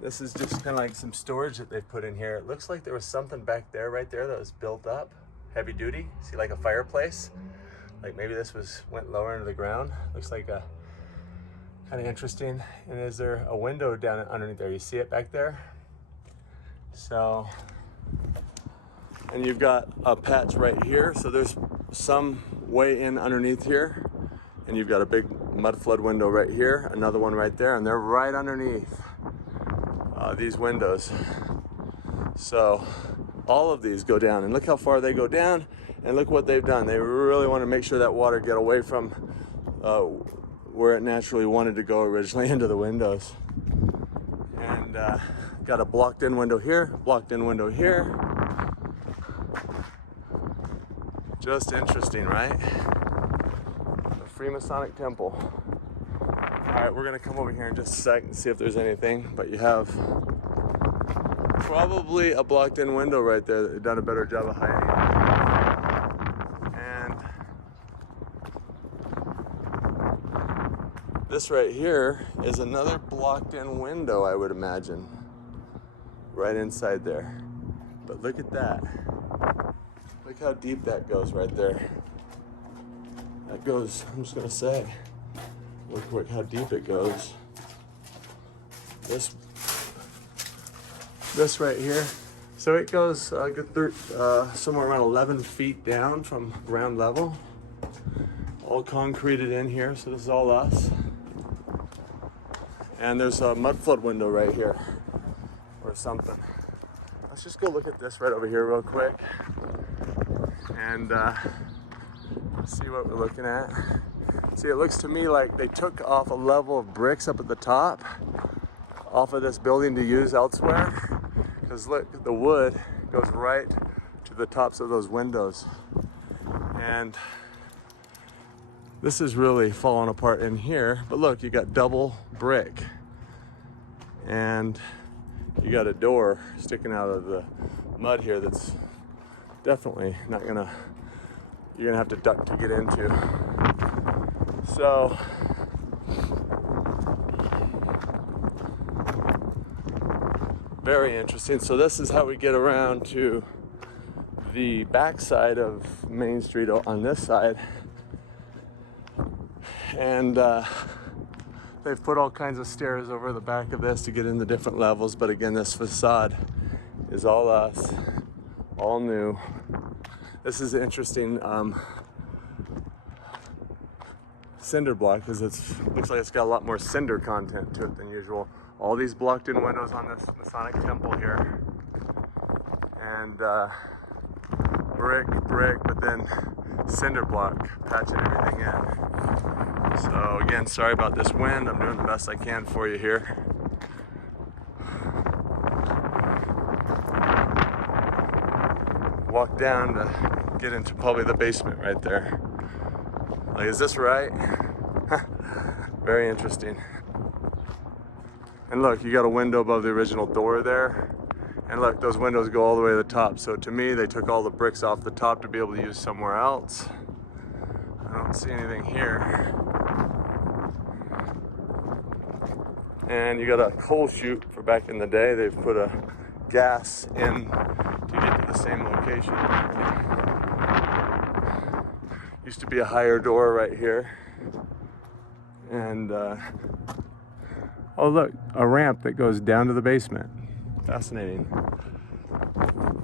This is just kind of like some storage that they've put in here. It looks like there was something back there, right there, that was built up. Heavy duty. See, like a fireplace. Like maybe this went lower into the ground. Looks like a kind of interesting. And is there a window down underneath there? You see it back there? So, and you've got a patch right here. So there's some way in underneath here. And you've got a big Mudflood window right here, another one right there, and they're right underneath these windows. So all of these go down, and look how far they go down, and look what they've done. They really want to make sure that water get away from where it naturally wanted to go originally, into the windows. And got a blocked in window here, blocked in window here. Just interesting, right? The Freemasonic temple. All right, we're gonna come over here in just a sec and see if there's anything, but you have probably a blocked in window right there that they've done a better job of hiding. And this right here is another blocked in window, I would imagine, right inside there. But look at that. Look how deep that goes right there. That goes, I'm just gonna say, look how deep it goes. This right here, so it goes somewhere around 11 feet down from ground level. All concreted in here, so this is all us. And there's a Mudflood window right here, or something. Let's just go look at this right over here real quick, and see what we're looking at. See, it looks to me like they took off a level of bricks up at the top off of this building to use elsewhere. Because look, the wood goes right to the tops of those windows. And This is really falling apart in here, but look, you got double brick and you got a door sticking out of the mud here that's definitely not gonna, you're gonna have to duck to get into. So very interesting. So this is how we get around to the back side of Main Street on this side. And they've put all kinds of stairs over the back of this to get into different levels. But again, this facade is all us, all new. This is interesting cinder block because it looks like it's got a lot more cinder content to it than usual. All these blocked in windows on this Masonic temple here. And brick, but then cinder block patching everything in. So again, sorry about this wind. I'm doing the best I can for you here. Walk down to get into probably the basement right there. Like, is this right? Very interesting. And look, you got a window above the original door there. And look, those windows go all the way to the top. So to me, they took all the bricks off the top to be able to use somewhere else. I don't see anything here. And you got a coal chute for back in the day. They've put a gas in to get to the same location. Used to be a higher door right here. And, oh look, a ramp that goes down to the basement. Fascinating.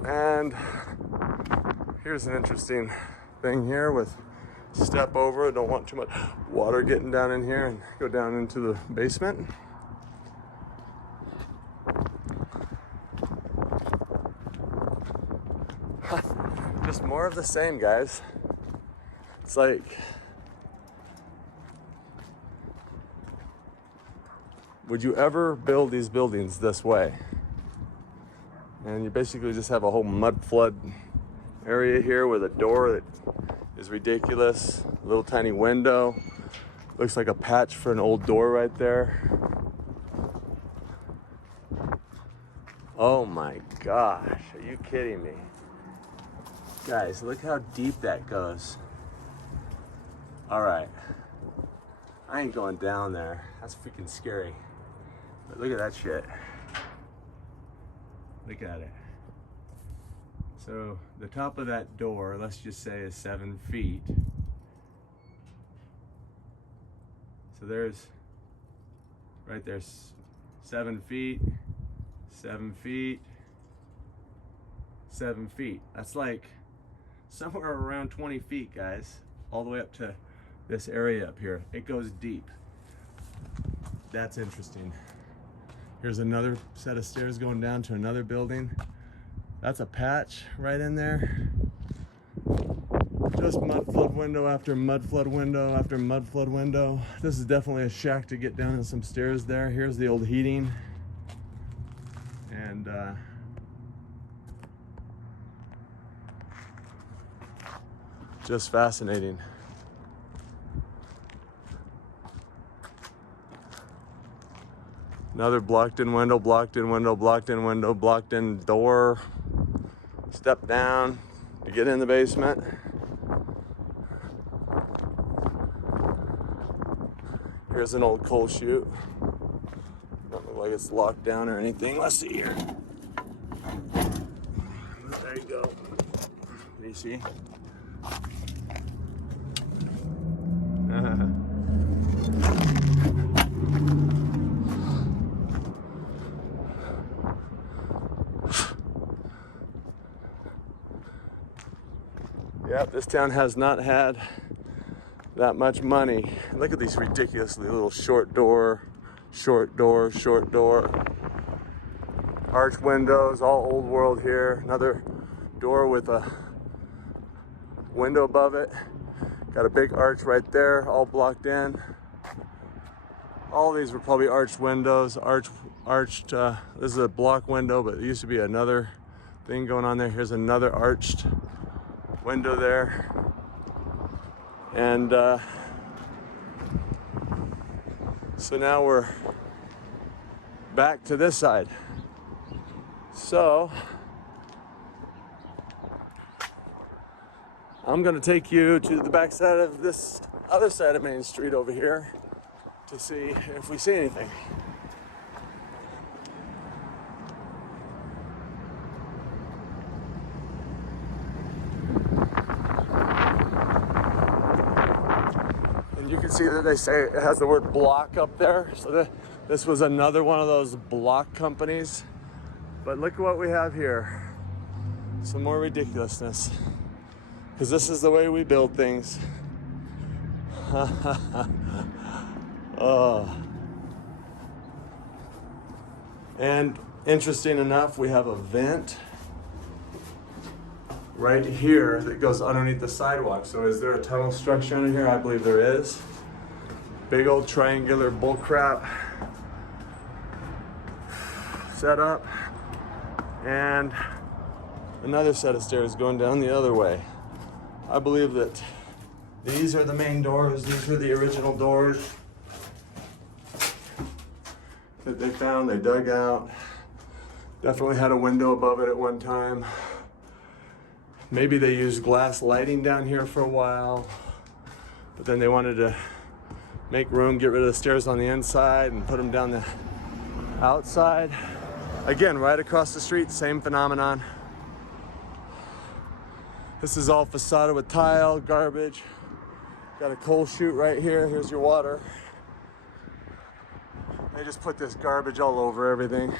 And here's an interesting thing here with step over. Don't want too much water getting down in here and go down into the basement. Just more of the same, guys. It's like, would you ever build these buildings this way? And you basically just have a whole mud flood area here with a door that is ridiculous. A little tiny window. Looks like a patch for an old door right there. Oh my gosh, are you kidding me? Guys, look how deep that goes. All right, I ain't going down there. That's freaking scary. But look at that shit. Look at it. So the top of that door, let's just say, is 7 feet. So there's, right there's 7 feet, 7 feet, 7 feet. That's like somewhere around 20 feet, guys, all the way up to this area up here. It goes deep. That's interesting. Here's another set of stairs going down to another building. That's a patch right in there. Just mud flood window after mud flood window after mud flood window. This is definitely a shack to get down and some stairs there. Here's the old heating. And just fascinating. Another blocked in window, blocked in window, blocked in window, blocked in door. Step down to get in the basement. Here's an old coal chute. Don't look like it's locked down or anything. Let's see here. There you go. What do you see? Yep, this town has not had that much money. Look at these ridiculously little short door, short door, short door. Arch windows, all old world here. Another door with a window above it. Got a big arch right there, all blocked in. All these were probably arched windows, arched, this is a block window, but there used to be another thing going on there. Here's another arched window there. And So now we're back to this side. So I'm gonna take you to the back side of this other side of Main Street over here to see if we see anything. And you can see that they say it has the word block up there. So this was another one of those block companies. But look at what we have here. Some more ridiculousness. Because this is the way we build things. Oh. And interesting enough, we have a vent right here that goes underneath the sidewalk. So is there a tunnel structure under here? I believe there is. Big old triangular bullcrap setup. And another set of stairs going down the other way. I believe that these are the main doors. These were the original doors that they found, they dug out. Definitely had a window above it at one time. Maybe they used glass lighting down here for a while, but then they wanted to make room, get rid of the stairs on the inside and put them down the outside. Again, right across the street, same phenomenon. This is all facade with tile, garbage. Got a coal chute right here. Here's your water. They just put this garbage all over everything.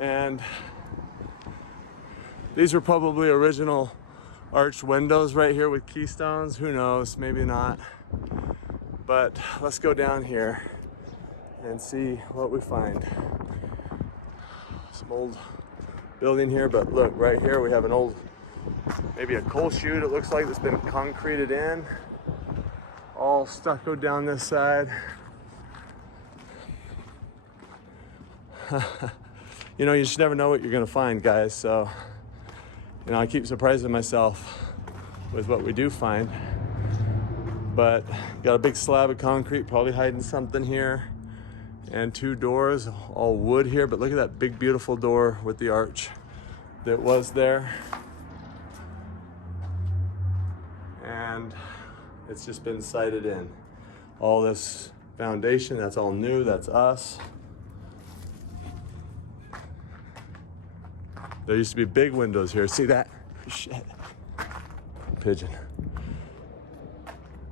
And these were probably original arched windows right here with keystones. Who knows, maybe not. But let's go down here and see what we find. Some old building here, but look, right here we have an old, maybe a coal chute, it looks like, that's been concreted in. All stucco down this side. You know, you just never know what you're gonna find, guys. So, you know, I keep surprising myself with what we do find. But got a big slab of concrete, probably hiding something here. And two doors, all wood here. But look at that big, beautiful door with the arch that was there. And it's just been sited in. All this foundation, that's all new, that's us. There used to be big windows here. See that? Shit. Pigeon.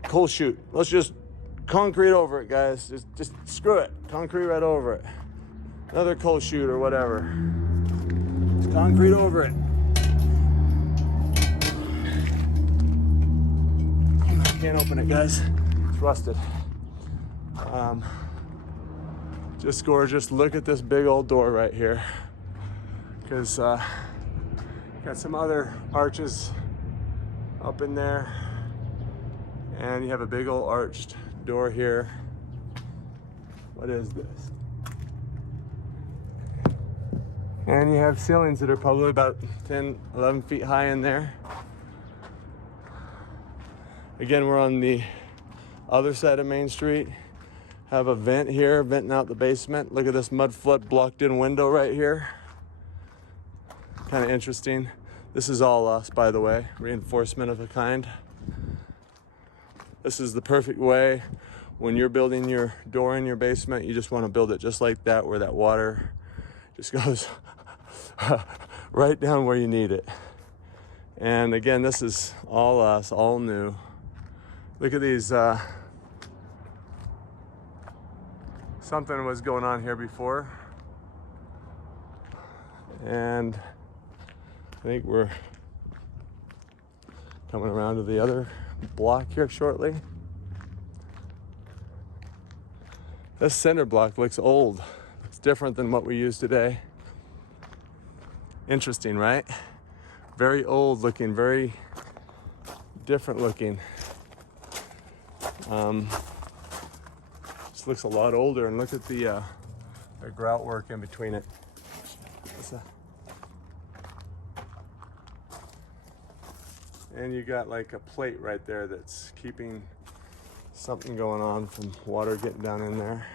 Coal chute. Let's just concrete over it, guys. Just screw it. Concrete right over it. Another coal chute or whatever. Just concrete over it. Can't open it, guys. It's rusted. Just gorgeous. Look at this big old door right here. Because got some other arches up in there, and you have a big old arched door here. What is this? And you have ceilings that are probably about 10, 11 feet high in there. Again, we're on the other side of Main Street. Have a vent here, venting out the basement. Look at this Mudflood blocked in window right here. Kind of interesting. This is all us, by the way, reinforcement of a kind. This is the perfect way when you're building your door in your basement. You just want to build it just like that, where that water just goes right down where you need it. And again, this is all us, all new. Look at these. Something was going on here before. And I think we're coming around to the other block here shortly. This center block looks old. It's different than what we use today. Interesting, right? Very old looking, very different looking. This looks a lot older, and look at the grout work in between it. And you got like a plate right there that's keeping Something going on from water getting down in there.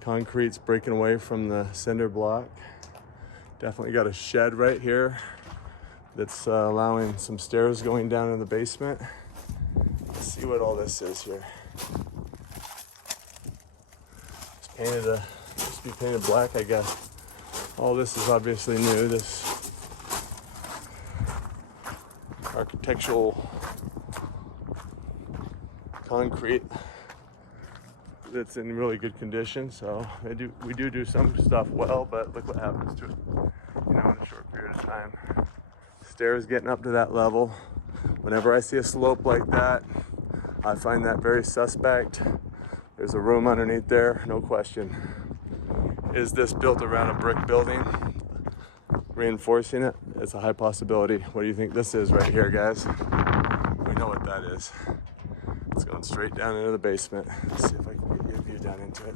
Concrete's breaking away from the cinder block. Definitely got a shed right here that's allowing some stairs going down in the basement. Let's see what all this is here. It's painted used to be painted black, I guess. All this is obviously new. This architectural concrete that's in really good condition. So we do some stuff well, but look what happens to it, in a short period of time. Stairs getting up to that level. Whenever I see a slope like that, I find that very suspect. There's a room underneath there, no question. Is this built around a brick building, reinforcing it? It's a high possibility. What do you think this is right here, guys? We know what that is. It's going straight down into the basement. Let's see if I can get you a view down into it.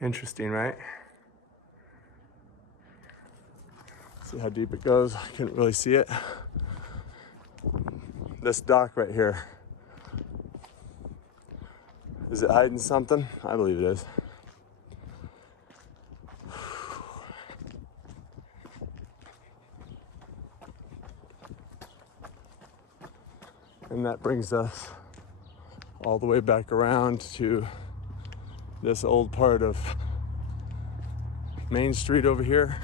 Interesting, right? See how deep it goes? I couldn't really see it. This dock right here. Is it hiding something? I believe it is. And that brings us all the way back around to this old part of Main Street over here.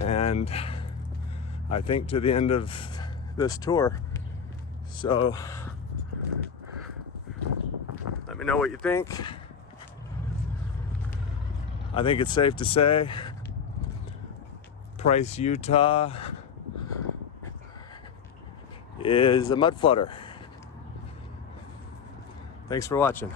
And I think to the end of this tour. So let me know what you think. I think it's safe to say Price, Utah is a mud flutter. Thanks for watching.